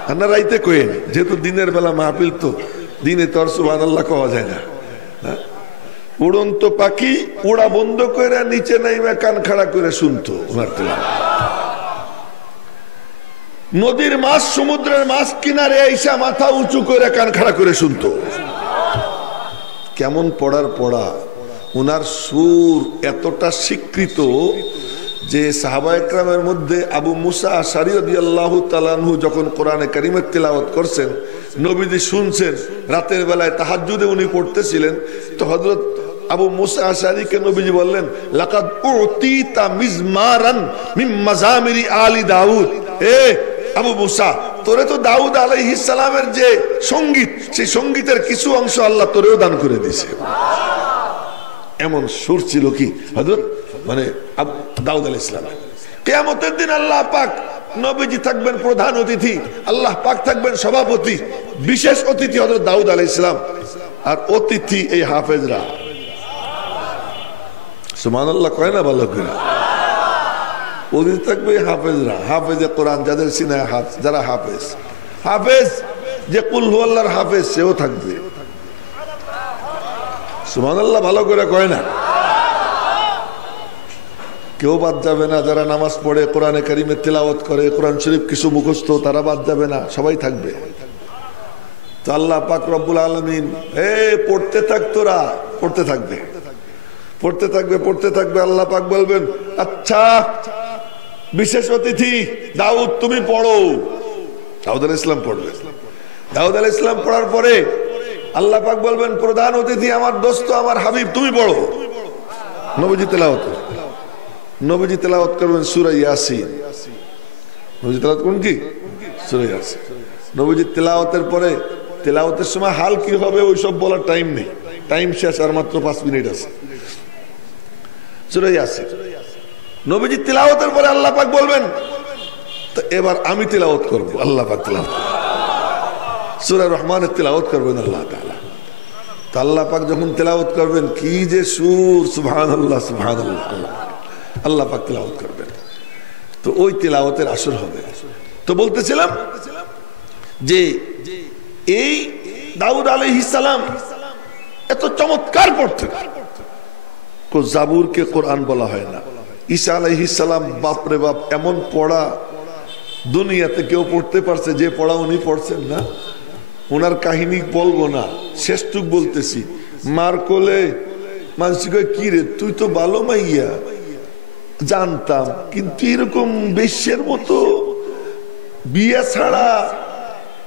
আপনার রাইতে কোয়েন, যেহেতু দিনের বেলা মাহফিল, তো দিনে তো আর সুবহানাল্লাহ কওয়া যায় না। উড়ন্ত পাখি উড়া বন্ধ করে নিচে নাইমা কান খাড়া করে শুনতো ওনার তেলাওয়াত। নদীর মাছ, সমুদ্রের মাছ কিনারে আইসা মাথা উঁচু করে কান খাড়া করে শুনতো। কেমন পড়ার পড়া! ওনার সুর এতটা স্বীকৃত যে সাহাবা একরামের মধ্যে আবু মুসা আশআরী রাদিয়াল্লাহু তাআলা আনহু যখন কোরআনে কারীমের তিলাওয়াত করছেন, নবীজি শুনছেন, রাতের বেলায় তাহাজ্জুদে উনি পড়তেছিলেন, তো হযরত আবু মুসা আশআরীকে নবীজি বললেন, লাকাদ উতিতা মিজমারান মিন মাজামিরি আলি দাউদ। আবু মুসা, তোরে তো দাউদ আলাইহিস সালামের যে সঙ্গীত, সেই সঙ্গীতের কিছু অংশ আল্লাহ তোরেও দান করে দিয়েছে। এমন সুর ছিল কি হযরত মানে দাউদ আলাইহিস সালাম। কিয়ামতের দিন আল্লাহ পাক নবীজি থাকবেন প্রধান অতিথি, আল্লাহ পাক থাকবেন সভাপতি, বিশেষ অতিথি হযরত দাউদ আলাইহিস সালাম, আর অতিথি এই হাফেজরা। সুবহানাল্লাহ কয় না ভালো করে? অতিথি থাকবে হাফেজরা, হাফেজে কোরআন, যাদের সিনায় হাত, যারা হাফেজ, হাফেজ যে কুল হু আল্লাহর হাফেজ, সেও থাকবে। সুবহানাল্লাহ ভালো করে কয় না? কেউ বাদ যাবে না, যারা নামাজ পড়ে, কোরআনে কারীমের তিলাওয়াত করে, কোরআন শরীফ কিছু মুখস্থ, তারা বাদ যাবে না, সবাই থাকবে। তো আল্লাহ পাক রব্বুল আলামিন, পড়তে থাক, তোরা পড়তে থাকবে, পড়তে থাকবে, পড়তে থাকবে। আল্লাহ পাক বলবেন, আচ্ছা বিশেষ অতিথি দাউদ তুমি পড়ো। দাউদ আলাইহিস সালাম পড়বে। দাউদ আলাইহিস সালাম পড়ার পরে আল্লাহ পাক বলবেন, প্রধান অতিথি আমার দোস্ত, আমার হাবিব, তুমি পড়ো। নবীজি তেলাওয়াত, নবীজি তেলাওয়াত করবেন সূরা ইয়াসিন। নবীজি তেলাওয়াত করুন কি? সূরা ইয়াসিন। নবীজি তেলাওয়াতের পরে, তেলাওয়াতের সময় হাল কি হবে ওইসব বলার টাইম নেই, টাইম শেষ, আর মাত্র 5 মিনিট আছে। সূরা ইয়াসিন নবীজি তেলাওয়াতের পরে আল্লাহ পাক বলবেন, তো এবার আমি তেলাওয়াত করব। আল্লাহ পাক তেলাওয়াত, সূরা রহমানের তেলাওয়াত করবেন আল্লাহ তাআলা। তো আল্লাহ পাক যখন তেলাওয়াত করবেন, কি যে সুর, সুবহানাল্লাহ সুবহানাল্লাহ, আল্লাহ পাক তেলাওয়াত করবেন। তো ওই তেলাওয়াতের আসর হবে। তো বলতেছিলাম যে এই দাউদ আলাইহিস সালাম এত চমৎকার পড়তেন। জাবুরকে কোরআন বলা হয় না। ঈসা আলাইহিস সালাম, বাপরে বাপ, এমন পড়া দুনিয়াতে কেউ পড়তে পারছে যে পড়া উনি পড়ছেন না। ওনার কাহিনী বলবো না, শেষটুক বলতেছি। মার কোলে মানুষ কয়, কি রে তুই তো ভালো মাইয়া, জানতাম, কিন্তু এরকম বেশ্যের মতো বিয়ে ছাড়া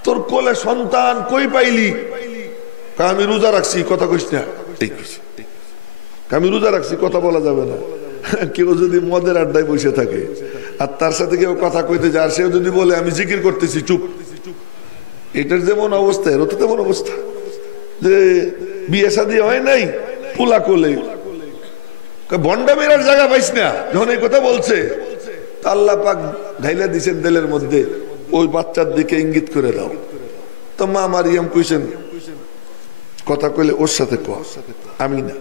তোর কোলে সন্তান কই পাইলি? আমি রোজা রাখছি, কথা কইস না। আমি রোজা রাখছি, কথা বলা যাবে না। কেউ যদি মদের আড্ডায় বসে থাকে আর তার সাথে কেউ কথা কইতে যায়, সেও যদি বলে আমি জিকির করতেছি, চুপ। এটার যেমন অবস্থা, এর তো তেমন অবস্থা। যে বিয়ে শাদী হয় নাই, পোলা কোলে, ভন্ডা মেরার জায়গা পাইস না। যখন এই কথা বলছে, আল্লাহ পাক ঢাইলা দিছেন দিলের মধ্যে, ওই বাচ্চার দিকে ইঙ্গিত করে দাও। তো মা মারিয়াম কইছেন, কথা কইলে ওর সাথে ক, আমি না।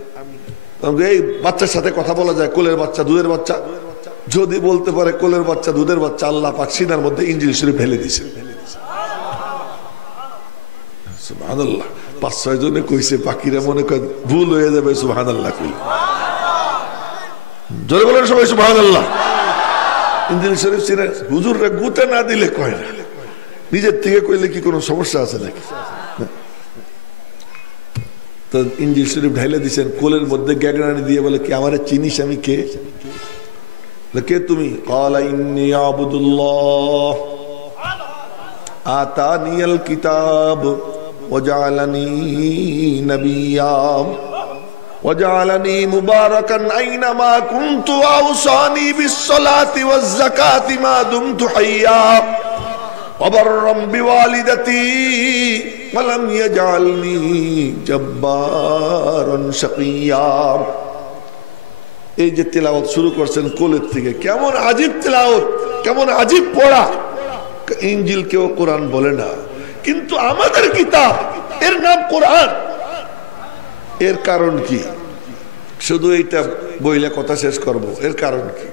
এই বাচ্চার সাথে কথা বলা যায়, কোলের বাচ্চা, দুধের বাচ্চা, যদি বলতে পারে কোলের বাচ্চা, দুধের বাচ্চা, আল্লাহ পাক সিনার মধ্যে ইঞ্জিল শরীফ ফেলে দিয়েছেন। সুবহানাল্লাহ। 5-6 জনে কইছে, বাকিরা মনে করে ভুল হয়ে যাবে। সুবহানাল্লাহ কইল, জোরে বলেন সবাই সুবহানাল্লাহ। ইঞ্জিল শরীফ সিনা হুজুররা গুতে না দিলে কয় না, নিজের থেকে কইলে কি কোনো সমস্যা আছে নাকি? তো ইঞ্জিল শরীফ ঢাইলে দিছেন, কোলের মধ্যে গ্যাগরানি দিয়ে বলে, কি আমারে চিনিস, আমি কে? কে তুমি? ক্বালা ইন্নী আবুদুল্লাহ আতানিয়াল কিতাব ওয়া জাআলানি নাবিয়্যা ওয়া জাআলানি মুবারাকান আইনামা কুনতু ওয়া আওসানি বিস-সালাতি ওয়াজ-যাকাতি মা দুমতু হাইয়্যা ওয়া বাররাম বিওয়ালিদাতি ওয়া লাম ইয়াজআলনি জাব্বারান শাকিয়্যা। এই যে তেলাওয়াত শুরু করছেন কোলের থেকে, কেমন আজীব তেলাওয়াত, কেমন আজীব পড়া। ইঞ্জিল কেউ কোরআন বলে না, কিন্তু আমাদের কিতাব, এর নাম কোরআন। এর কারণ কি? শুধু এইটা বইলে কথা শেষ করব। এর কারণ কি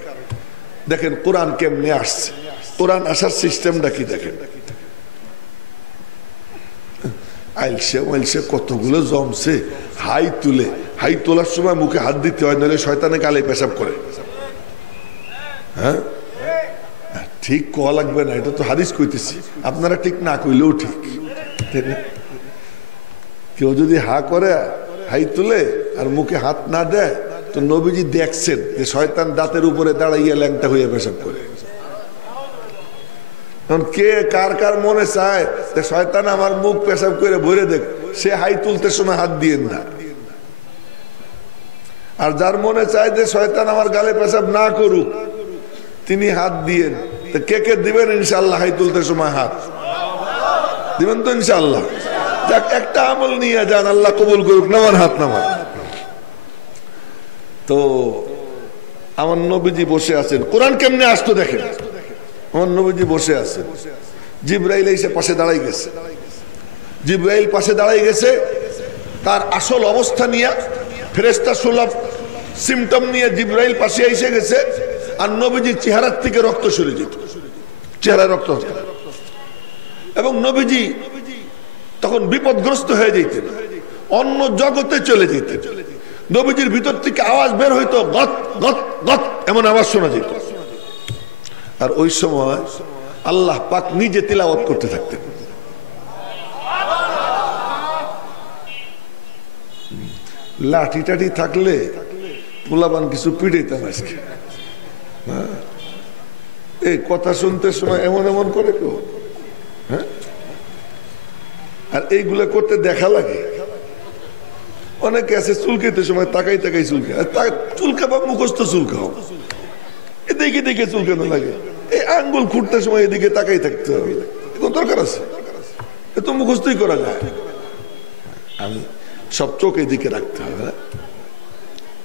দেখেন, কোরআন কেমনে আসছে, কোরআন আসার সিস্টেমটা কি দেখেন। আইলসে কতগুলো জমছে, হাই তুলে, হাই তোলার সময় মুখে হাত দিতে হয়, নাহলে শয়তানে গালে পেশাব করে। হ্যাঁ, ঠিক কওয়া লাগবে না, এটা তো হাদিস কইতেছি, আপনারা ঠিক না কইলেও ঠিক। কেউ যদি হা করে, হাই তুলে আর মুখে হাত না দেয়, তো নবীজি দেখছেন যে শয়তান দাঁতের উপরে দাঁড়াইয়া ল্যাংটা হইয়া পেশাব করে। কে কার কার মনে চায় যে শয়তান আমার মুখ পেশাব করে ভরে দেখ, সে হাই তুলতে সময় হাত দিয়েন না। আর যার মনে চায় যে শয়তান আমার গালে পেশাব না করুক, তিনি হাত দিয়েন। তো কে কে দিবেন ইনশাআল্লাহ হাই তুলতে সময় হাত দিবেন তো ইনশাআল্লাহ? যাক, একটা আমল নিয়ে যান, আল্লাহ কবুল করুক। নামান হাত নামান। তো আমার নবীজি বসে আছেন, কোরআন কেমনে আসতো দেখেন। আমার নবীজি বসে আছেন, জিবরাইল এসে পাশে দাঁড়াই গেছে। জিবরাইল পাশে দাঁড়াই গেছে, তার আসল অবস্থা নিয়ে, ফেরেশতা সুলভ সিমটম নিয়ে জিবরাইল পাশে এসে গেছে। আর নবীজির চেহারার থেকে রক্ত সরে যেত, চেহারায় রক্ত হতো এবং নবীজি তখন বিপদগ্রস্ত হয়ে যেতেন, অন্য জগতে চলে যেতেন। নবীজির ভিতর থেকে আওয়াজ বের হইতো, গত গত গত, এমন আওয়াজ শোনা যেত। আর ওই সময় আল্লাহ পাক নিজে তিলাওয়াত করতে থাকতেন। লাঠি টাঠি থাকলে পোলাপান কিছু পিটাইতাম আজকে। এই কথা শুনতে সময় এমন এমন করে কেউ, হ্যাঁ, আর এইগুলা করতে দেখা লাগে। অনেকে আছে চুলকাইতে সময় তাকাই তাকাই চুলকে, চুলকাবা মুখস্থ চুলকাও, এদিকে দেখে চুলকানো লাগে। এই আঙ্গুল খুঁড়তে সময় এদিকে তাকাই থাকতে হবে, কোন দরকার আছে? এ তো মুখস্থই করা যায়। আমি সব চোখ এদিকে রাখতে হবে।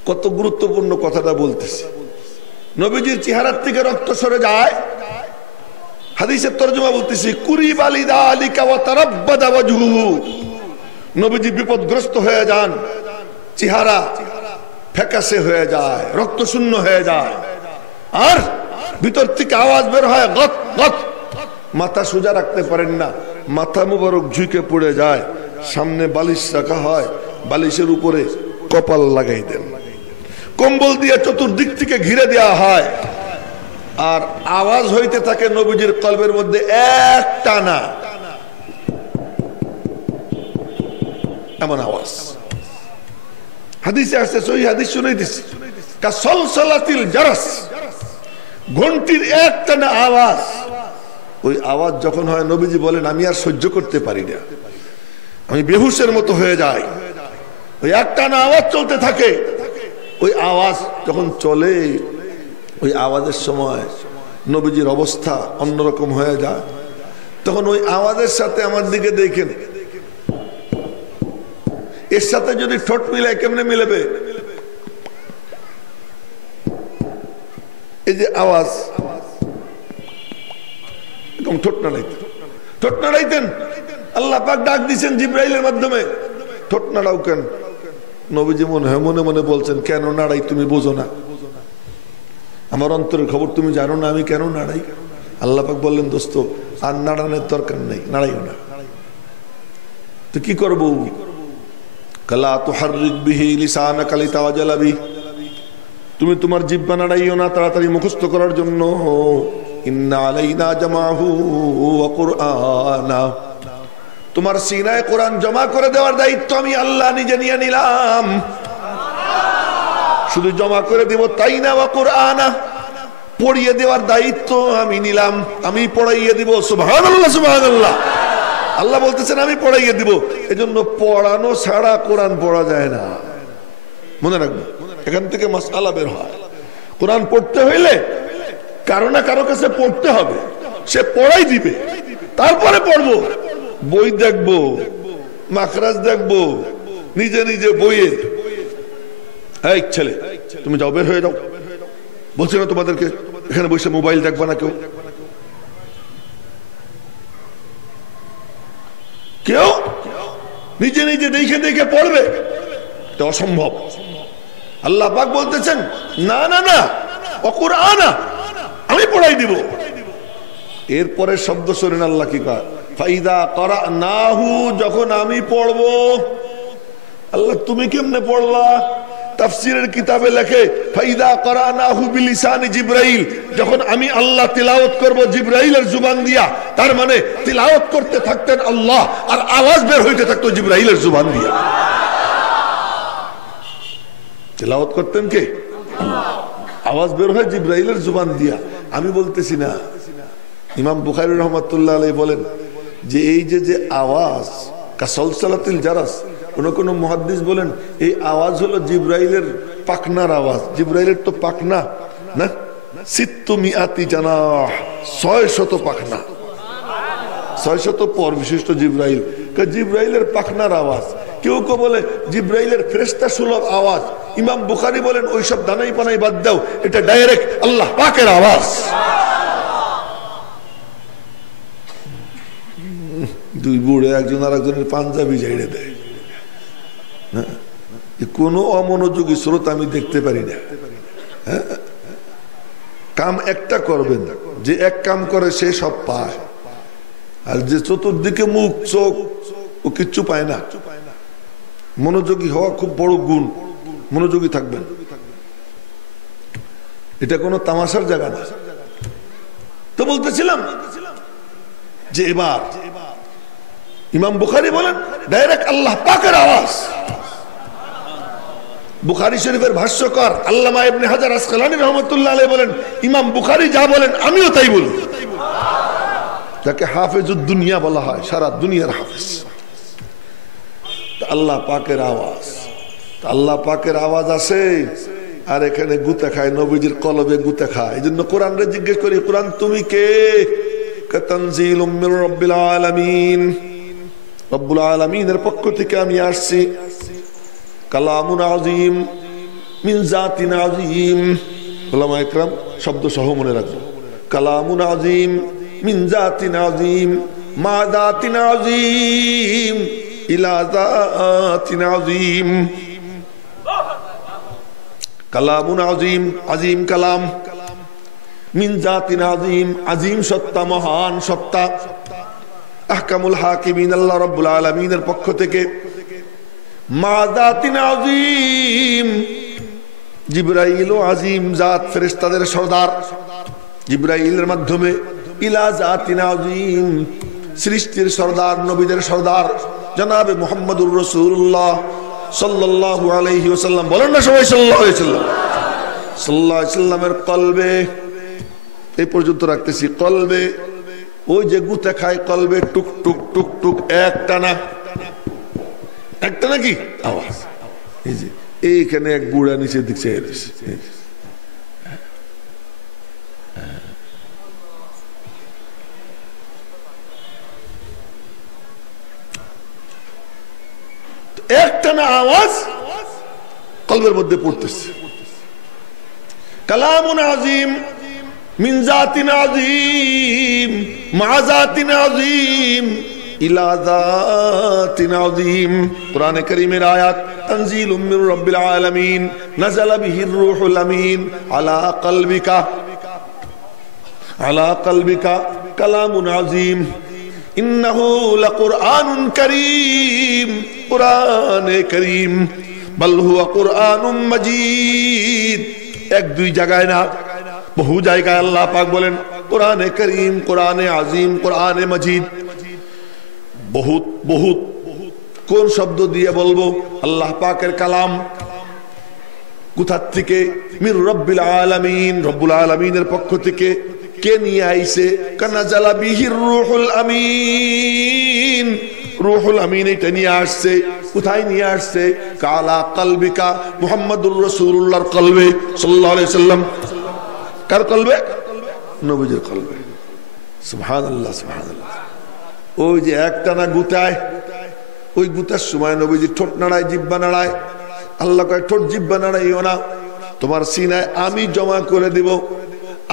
কত গুরুত্বপূর্ণ কথাটা বলতেছি। নবীজির চেহারার থেকে রক্ত সরে যায়। হাদিসের তরজমা বলতেছি, কুরিবালিদা আলিকা ওয়া তারাব্বাদা ওয়াজহুহু। নবীজি বিপদগ্রস্ত হয়ে যান, চেহারা ফ্যাকাশে হয়ে যায়, রক্ত শূন্য হয়ে যায়। আর ভিতর থেকে আওয়াজ বের হয়, গত গত। মাথা সোজা রাখতে পারেন না, মাথা মুবারক ঝুঁকে পড়ে যায়। সামনে বালিশ রাখা হয়, বালিশের উপরে কপাল লাগাই দেন, কম্বল দিয়ে চতুর্দিক থেকে ঘিরে দেওয়া হয়। আর আওয়াজ হইতে থাকে নবীজির কলবের মধ্যে এক টানা, এমন আওয়াজ। হাদিসে আসছে, সহিহ হাদিস শুনাইতেছি, কাসলসলাতিল জারাস, ঘন্টির এক টানা আওয়াজ। ওই আওয়াজ যখন হয়, নবীজি বলেন, আমি আর সহ্য করতে পারি না, আমি বেহুশের মতো হয়ে যাই। ওই এক টানা আওয়াজ চলতে থাকে। ওই আওয়াজ যখন চলে, ওই আওয়াজের সময় নবীজির অবস্থা অন্যরকম হয়ে যায়। তখন ওই আওয়াজের সাথে আমার দিকে দেখেন, এর সাথে যদি ঠোঁট মিলায় কেমনে মিলাবে? এই যে আওয়াজ, এরকম ঠোঁট নাড়াইতেন, ঠোঁট নাড়াইতেন। আল্লাহ পাক ডাক দিচ্ছেন জিবরাইলের মাধ্যমে, ঠোঁট নাড়াও কেন? নবীজি মনে হয় মনে মনে বলছেন, কেন নাড়াই তুমি বোঝো না? আমার অন্তরের খবর তুমি জানো না আমি কেন নাড়াই? আল্লাহ পাক বললেন, দোস্ত আর নাড়ানোর দরকার নেই, নাড়াইও না। তো কি করবো? কালা তুহাররিক বিহি লিসানাকা লিতাওয়াজালা বিহি, তুমি তোমার জিহ্বা নাড়াইও না তাড়াতাড়ি মুখস্থ করার জন্য। ইন্না আলাইনা জামাহু ওয়া কুরআনা, তোমার সিনায় কোরআন জমা করে দেওয়ার দায়িত্ব আমি আল্লাহ নিজে নিয়ে নিলাম। শুধু জমা করে দিব তাই না, ওয়া কুরআনা, পড়িয়ে দেওয়ার দায়িত্ব আমি নিলাম, আমি পড়াইয়ে দিব। সুবহানাল্লাহ, সুবহানাল্লাহ। আল্লাহ বলতেছেন আমি পড়াইয়ে দিব। এজন্য পড়ানো ছাড়া কোরআন পড়া যায় না, মনে রাখবে। এখান থেকে মাসআলা বের হয়। কোরআন পড়তে হইলে কারো না কারো কাছে পড়তে হবে, সে পড়াই দিবে, তারপরে পড়বো। বই দেখবো, মাখরাজ দেখবো, নিজে নিজে বইয়ে। এই ছেলে, তুমি যাও, বের হয়ে যাও। বলছি না তোমাদেরকে এখানে বসে মোবাইল দেখবা না কেউ? কেউ নিজে নিজে দেখে দেখে পড়বে? এটা অসম্ভব। আল্লাহ পাক বলতেছেন, না না না, কুরআনা, আমি পড়াই দিব। এরপরে শব্দ শোনেন আল্লাহ কি কয়, ফাইদা ক্বারানাহু, যখন আমি পড়বো। আল্লাহ তুমি কেমনে পড়লা? তাফসীরের কিতাবে লেখে, ফাইদা ক্বারানাহু বিলিসানি জিবরাইল, যখন আমি আল্লাহ তিলাওয়াত করব জিবরাইলের জুবান দিয়া। তার মানে তিলাওয়াত করতে থাকতেন আল্লাহ, আর আওয়াজ বের হইতে থাকতো জিবরাইলের জুবান দিয়া। তেলাওয়াত করতেন কে? আওয়াজ বের হয় জিব্রাইলের জুবান দিয়া, আমি বলতেছি না। ইমাম বুখারী রহমাতুল্লাহ আলাইহি বলেন যে এই যে আওয়াজ কাসলসালাতিল জারাস, কোন মুহাদ্দিস বলেন এই আওয়াজ হলো জিব্রাইলের পাখনার আওয়াজ। জিব্রাইলের তো পাখনা না, সিত্তুমিআতি জানাহ, 600 পাখনা, 600 পর বিশিষ্ট জিব্রাইল। জিব্রাইলের পাখনার আওয়াজ। কেউ কেউ বলে জিব্রাইলের ফেরেশতা সুলভ আওয়াজ। ইমাম বুখারী বলেন ওইসব দানাই পানাই বাদ দাও, এটা ডাইরেক্ট আল্লাহ পাকের আওয়াজ। দুই বুড়ে একজন আর একজনের পাঞ্জাবি ঝেড়ে দেয়। কোন অমনোযোগী স্রোত আমি দেখতে পারি না। কাম একটা করবেন, যে এক কাম করে সে সব পায়, আর যে চতুর্দিকে মুখ চোখ ও কিচ্ছু পায় না। মনোযোগী হওয়া খুব বড় গুণ, মনোযোগী থাকবেন। এটা কোনো তামাশার জায়গা না। তো বলতেছিলাম যে এবার ইমাম বুখারী বলেন ডাইরেক্ট আল্লাহ পাকের আওয়াজ। বুখারী শরীফের ভাষ্যকার আল্লামা ইবনে হাজার আসকালানী রহমাতুল্লাহ আলাইহি বলেন ইমাম বুখারী যা বলেন আমিও তাই বলি। যাকে হাফেজুদ দুনিয়া বলা হয়, সারা দুনিয়ার হাফেজ। আল্লাহ পাকের আওয়াজ, আল্লাহ পাকের আওয়াজ আছে। আর এখানে গুতা খায়, নবীজির কলবে গুতা খায়। এই জন্য কোরআনরে জিজ্ঞেস করি, কোরআন তুমি কে? তানজিলুম মির রাব্বিল আলামিন, রব্বুল আলামিনের পক্ষ থেকে আমি আসছি। কালামুন আযীম মিন জাতিন আযীম। উলামা ইকরাম শব্দ সহ মনে রাখবো। কালামুন আযীম মিন জাতিন আযীম, মা জাতিন আযীম ইলা জাতিন আযীম। কালামুন আযীম, আযীম কালাম, মিন জাতিন আযীম, আযীম সত্তা, মহান সত্তা। আহকামুল হাকিমিন আল্লাহ রাব্বুল আলামিনের পক্ষ থেকে। মা জাতিন আযীম, জিবরাইল ও আযীম জাত, ফেরেশতাদের সরদার জিবরাইলের মাধ্যমে। ইলা জাতিন আযীম, সৃষ্টির সরদার, নবীদের সরদার জনাবে মুহাম্মদুর রাসূলুল্লাহ সাল্লাল্লাহু আলাইহি ওয়াসাল্লাম। বলেন না সবাই সাল্লাল্লাহু আলাইহি ওয়াসাল্লাম। সাল্লাল্লাহু আলাইহি ওয়াসাল্লামের কলবে, এই পর্যন্ত রাখতেছি, কলবে ওই যে গুতে খায় কলবে টুক টুক টুক টুক, একটা না, একটা নাকি আওয়াজ। এই যে এইখানে এক বুড়া নিচে দিচ্ছে, একটা না আওয়াজ কলবের মধ্যে পড়তেছে। কালামুন আযীম মিন জাতিন আযীম, মা জাতিন আযীম ইলা জাতিন আযীম। কুরআনে কারীমের আয়াত। তানজিলুম মির রাব্বিল আলামিন, নাযালা বিহির রূহুল আমিন আলা কলবিকা, আলা কলবিকা কালামুন আযীম ইন্নাহু লাকুরআনুন কারীম। কুরআনে কারীম বাল হুয়া কুরআনুম মাজিদ। এক দুই জায়গায় না, বহু জায়গায় আল্লাহ পাক বলেন কুরআনে কারীম, কুরআনে আযীম, কুরআনে মাজিদ। বহুত বহুত কোন শব্দ দিয়ে বলবো? আল্লাহ পাকের কালাম। কোথা থেকে? মির রাব্বিল আলামিন, রব্বুল আলামিনের পক্ষ থেকে। কে নিয়ে আইছে? কানাজালা বিহির রূহুল আমিন, রূহুল আমিন এটা নিয়ে আসছে। কোথায় নিয়ে আসছে? কালা কলবিকা, মুহাম্মদুর রাসূলুল্লাহর কলবে সাল্লাল্লাহু আলাইহি সাল্লাম। কার কলবে? নবীজির কলবে। সুবহানাল্লাহ, সুবহানাল্লাহ। ওই যে একটানা গুতায়, ওই গুতার সময় নবীজি ঠোঁট নাড়ায়, জিহ্বা নাড়ায়। আল্লাহ কয় ঠোঁট জিহ্বা নাড়াইও না, তোমার সিনায় আমি জমা করে দিব,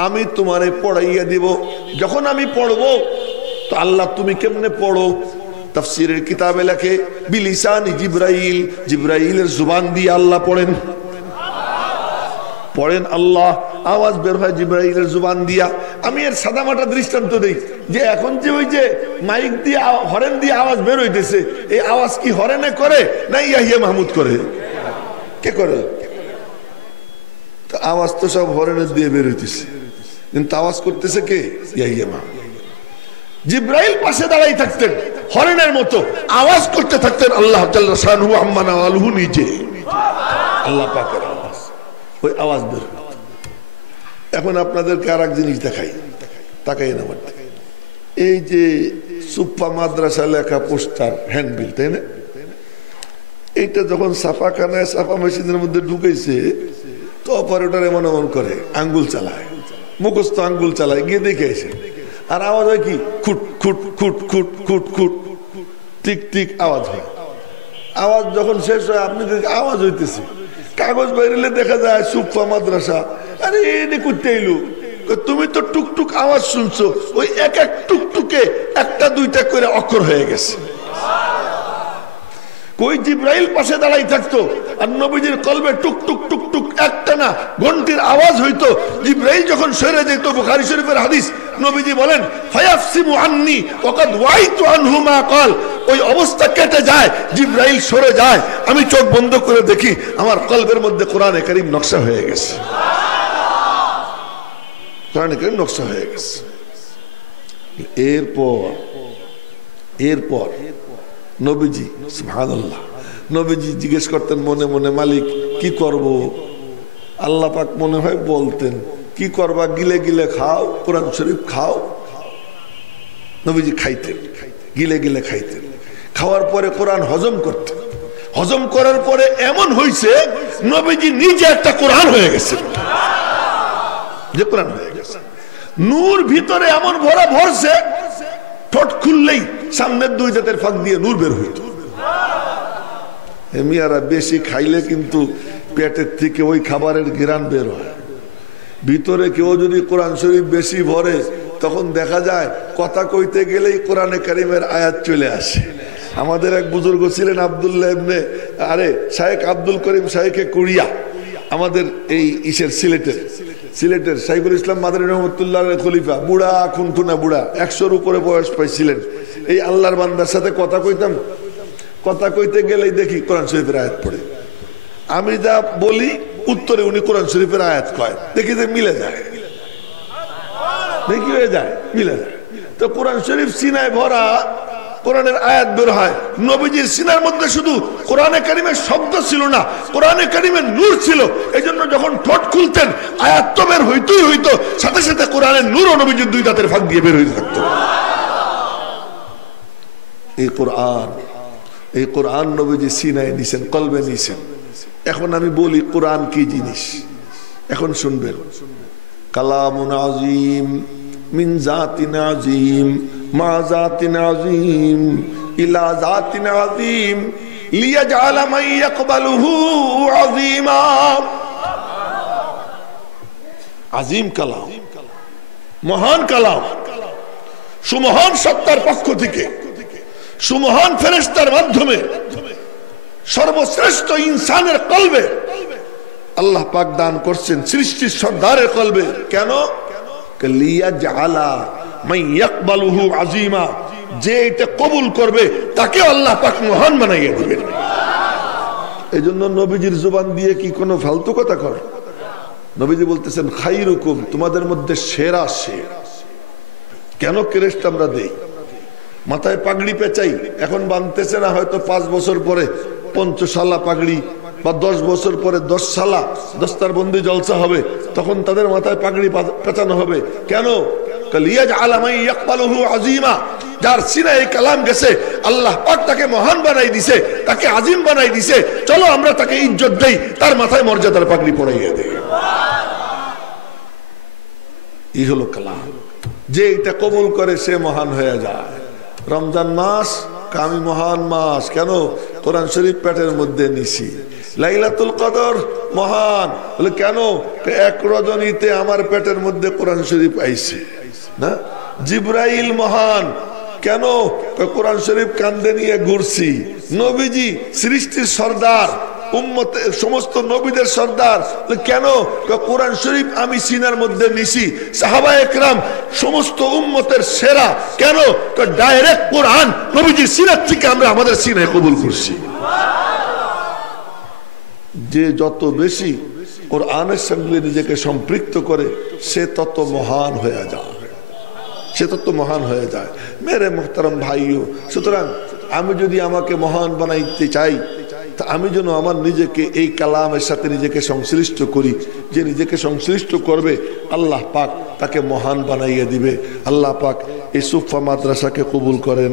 আমি তোমারে পড়াইয়া দিব। যখন আমি পড়বো তো আল্লাহ তুমি কেমনে পড়ো? তাফসীরের কিতাবে লেখে বিলিসানি জিবরাইল, জিবরাইলের জুবান দিয়ে আল্লাহ পড়েন, পড়েন আল্লাহ। আওয়াজ বের হয় জিবরাইলের জুবান দিয়া। আমি এর সাদামাটা দৃষ্টান্ত দেই যে এখন যে ওই যে মাইক দিয়ে হরেন দিয়ে আওয়াজ বের হইতেছে, এই আওয়াজ কি হরেনে করে না ইয়াহিয়া মাহমুদ করে? কে করে? আওয়াজ তো সব হরেনের দিয়ে বের হইতেছে, কিন্তু আওয়াজ করতেছে কে? ইয়াহিয়া মাহমুদ। জিবরাইল পাশে দাঁড়াই থাকতেন, হরেনের মতো আওয়াজ করতে থাকতেন আল্লাহ জাল্লা শানুহু আম্মা নাওয়ালহু নিজে, আল্লাহ পাকের। ওই আওয়াজ বের হয়। এখন আপনাদেরকে আর এক জিনিস দেখাই, তাকাই না আমার দিকে। এই যে সুপ্পা মাদ্রাসা লেখা পোস্টার হ্যান্ডবিল, তাই না? এইটা যখন ছাপাখানায় ছাপা মেশিনের মধ্যে ঢুকেছে তো অপারেটর এমন এমন করে, আঙ্গুল চালায়, মুখস্থ আঙ্গুল চালায়, গিয়ে দেখে এসে। আর আওয়াজ হয় কি? খুট খুট খুট খুট খুট খুট, টিক টিক আওয়াজ হয়। আওয়াজ যখন শেষ হয় আপনি আওয়াজ হইতেছে, কাগজ বাইরে দেখা যায় সুপ্পা মাদ্রাসা। আরে এনে করতে এলো, তুমি তো টুকটুক আওয়াজ শুনছো, ওই এক এক টুকটুকে একটা দুইটা করে অক্ষর হয়ে গেছে। কই জিব্রাইল পাশে দাঁড়াই থাকতো আর নবীজির কলবে টুক টুক টুক টুক একটা না ঘন্টির আওয়াজ হইতো। জিব্রাইল যখন সরে যেত, বুখারী শরীফের হাদিস, নবীজি বলেন ফায়াফসিমু আন্নি ওয়াকাদ ওয়াইতু আনহু মা ক্বাল, ওই অবস্থা কেটে যায়, জিব্রাইল সরে যায়, আমি চোখ বন্ধ করে দেখি আমার কলবের মধ্যে কোরআনে কারীম নকশা হয়ে গেছে, কোরআনে কারীম নকশা হয়ে গেছে। এরপর নবীজি সুবহানাল্লাহ, নবীজি জিজ্ঞেস করতেন মনে মনে, মালিক কি করব? আল্লাহ পাক মনে হয় বলতেন কি করবা? গিলে গিলে খাও, কোরআন শরীফ খাও। নবীজি খাইতেন, গিলে গিলে খাইতেন। খাওয়ার পরে কোরআন হজম করতেন। হজম করার পরে এমন হয়েছে নবীজি নিজে একটা কোরআন হয়ে গেছে, যে কোরআন হয়ে গেছে। নূর ভিতরে এমন ভরা ভরছে, ঠোঁট খুললেই সামনের দুই জাতের ফাঁক দিয়ে নূর বের হইত। মিয়ারা বেশি খাইলে কিন্তু পেটের থেকে ওই খাবারের ঘ্রাণ বের হয়। ভিতরে কেউ যদি কোরআন শরীফ বেশি ভরে তখন দেখা যায় কথা কইতে গেলেই কোরআনে কারিমের আয়াত চলে আসে। আমাদের এক বুজুর্গ ছিলেন আব্দুল্লাহ ইবনে শাইখ আব্দুল করিম শাইখে কুড়িয়া, আমাদের এই সিলেটের শাইখুল ইসলাম মাদানী রহমতুল্লাহ খলিফা, বুড়া খুনখুনা বুড়া, 100-র উপরে বয়স পাইছিলেন। এই আল্লাহর বান্দার সাথে কথা কইতাম, কথা কইতে গেলেই দেখি কোরআন শরীফের আয়াত পড়ে। আমি যা বলি উত্তরে উনি কোরআন শরীফের আয়াত কয়, দেখি যে মিলে যায়, দেখি হয়ে যায়, মিলে যায়। তো কোরআন শরীফ সিনায় ভরা, কোরআনের আয়াত বের হয়। নবীজির সিনার মধ্যে শুধু কোরআনে কারিমের শব্দ ছিল না, কোরআনে কারিমের নূর ছিল। এই জন্য যখন ঠোঁট খুলতেন আয়াত তো বের হইতেই হইতো, সাথে সাথে কোরআনের নূরও নবীজির দুই দাঁতের ফাঁক দিয়ে বের হইতে থাকতো। এই কোরআন নবীজি সিনায় নিছেন, কলবে নিছেন। এখন আমি বলি কোরআন কি জিনিস, এখন শুনবেন। কালামুন আযীম মিন জাতিন আযীম মা জাতিন আযীম ইলা জাতিন আযীম লিয়াজআলা মান ইয়াকবালুহু আযীমা। আযীম কালাম, মহান কালাম, সুমহান সত্তার পক্ষ থেকে, সুমহান ফেরেশতার মাধ্যমে সর্বশ্রেষ্ঠ ইনসানের কলবে আল্লাহ পাক দান করছেন, সৃষ্টির সর্দারের কলবে। কেন? লিয়াজআলা মান ইয়াকবালুহু আযীমা, যে এটা কবুল করবে তাকে আল্লাহ পাক মহান বানাইয়া দিবেন। এইজন্য নবীজির জবান দিয়ে কি কোনো ফালতু কথা কর? নবীজি বলতেছেন খাইরুকুম, তোমাদের মধ্যে সেরা সে। কেন ক্রেস্ট আমরা দেই? মাথায় পাগড়ি পেঁচাই, এখন বাঁধতেছে না, হয়তো 5 বছর পরে 50 সালা পাগড়ি, বা 10 বছর পরে 10 সালা দস্তারবন্দি জলসা হবে, তখন তাদের মাথায় পাগড়ি পেঁচানো হবে। কেন? লিয়াজআলা মান ইয়াকবালুহু আযীমা, যার সিনায় কালাম গেছে আল্লাহ পাক তাকে মহান বানাই দিছে, তাকে আযীম বানাই দিছে। চলো আমরা তাকে ইজ্জত দেই, তার মাথায় মর্যাদার পাগড়ি পরাইয়া দেই। এই হলো কালাম। যে এটা কবুল করে সে মহান হয়ে যায়। রমজান মাস আমি মহান মাস, কেন? কোরআন শরীফ পেটের মধ্যে নিছি। লাইলাতুল কদর মহান, বলে কেন? এক রজনীতে আমার পেটের মধ্যে কোরআন শরীফ আইছে না। জিব্রাইল মহান, কেন? কোরআন শরীফ কান্দে নিয়ে ঘুরছি। নবীজি সৃষ্টির সর্দার, উম্মতের সমস্ত নবীদের সর্দার, কেন? কোরআন শরীফ আমি সিনার মধ্যে নিছি। সাহাবা একরাম সমস্ত উম্মতের সেরা, কেন? ডাইরেক্ট কোরআন নবীজির সিনার থেকে আমরা আমাদের সিনায় কবুল করছি। যে যত বেশি কোরআনের সঙ্গে নিজেকে সম্পৃক্ত করে সে তত মহান হয়ে যায়, সে তত মহান হয়ে যায়। মেরে মুহতারাম ভাইও, সুতরাং আমি যদি আমাকে মহান বানাইতে চাই তা আমি যেন আমার নিজেকে এই কালামের সাথে নিজেকে সংশ্লিষ্ট করি, যে নিজেকে সংশ্লিষ্ট করবে আল্লাহ পাক তাকে মহান বানাইয়া দিবে। আল্লাহ পাক এই সুফা মাদ্রাসাকে কবুল করেন।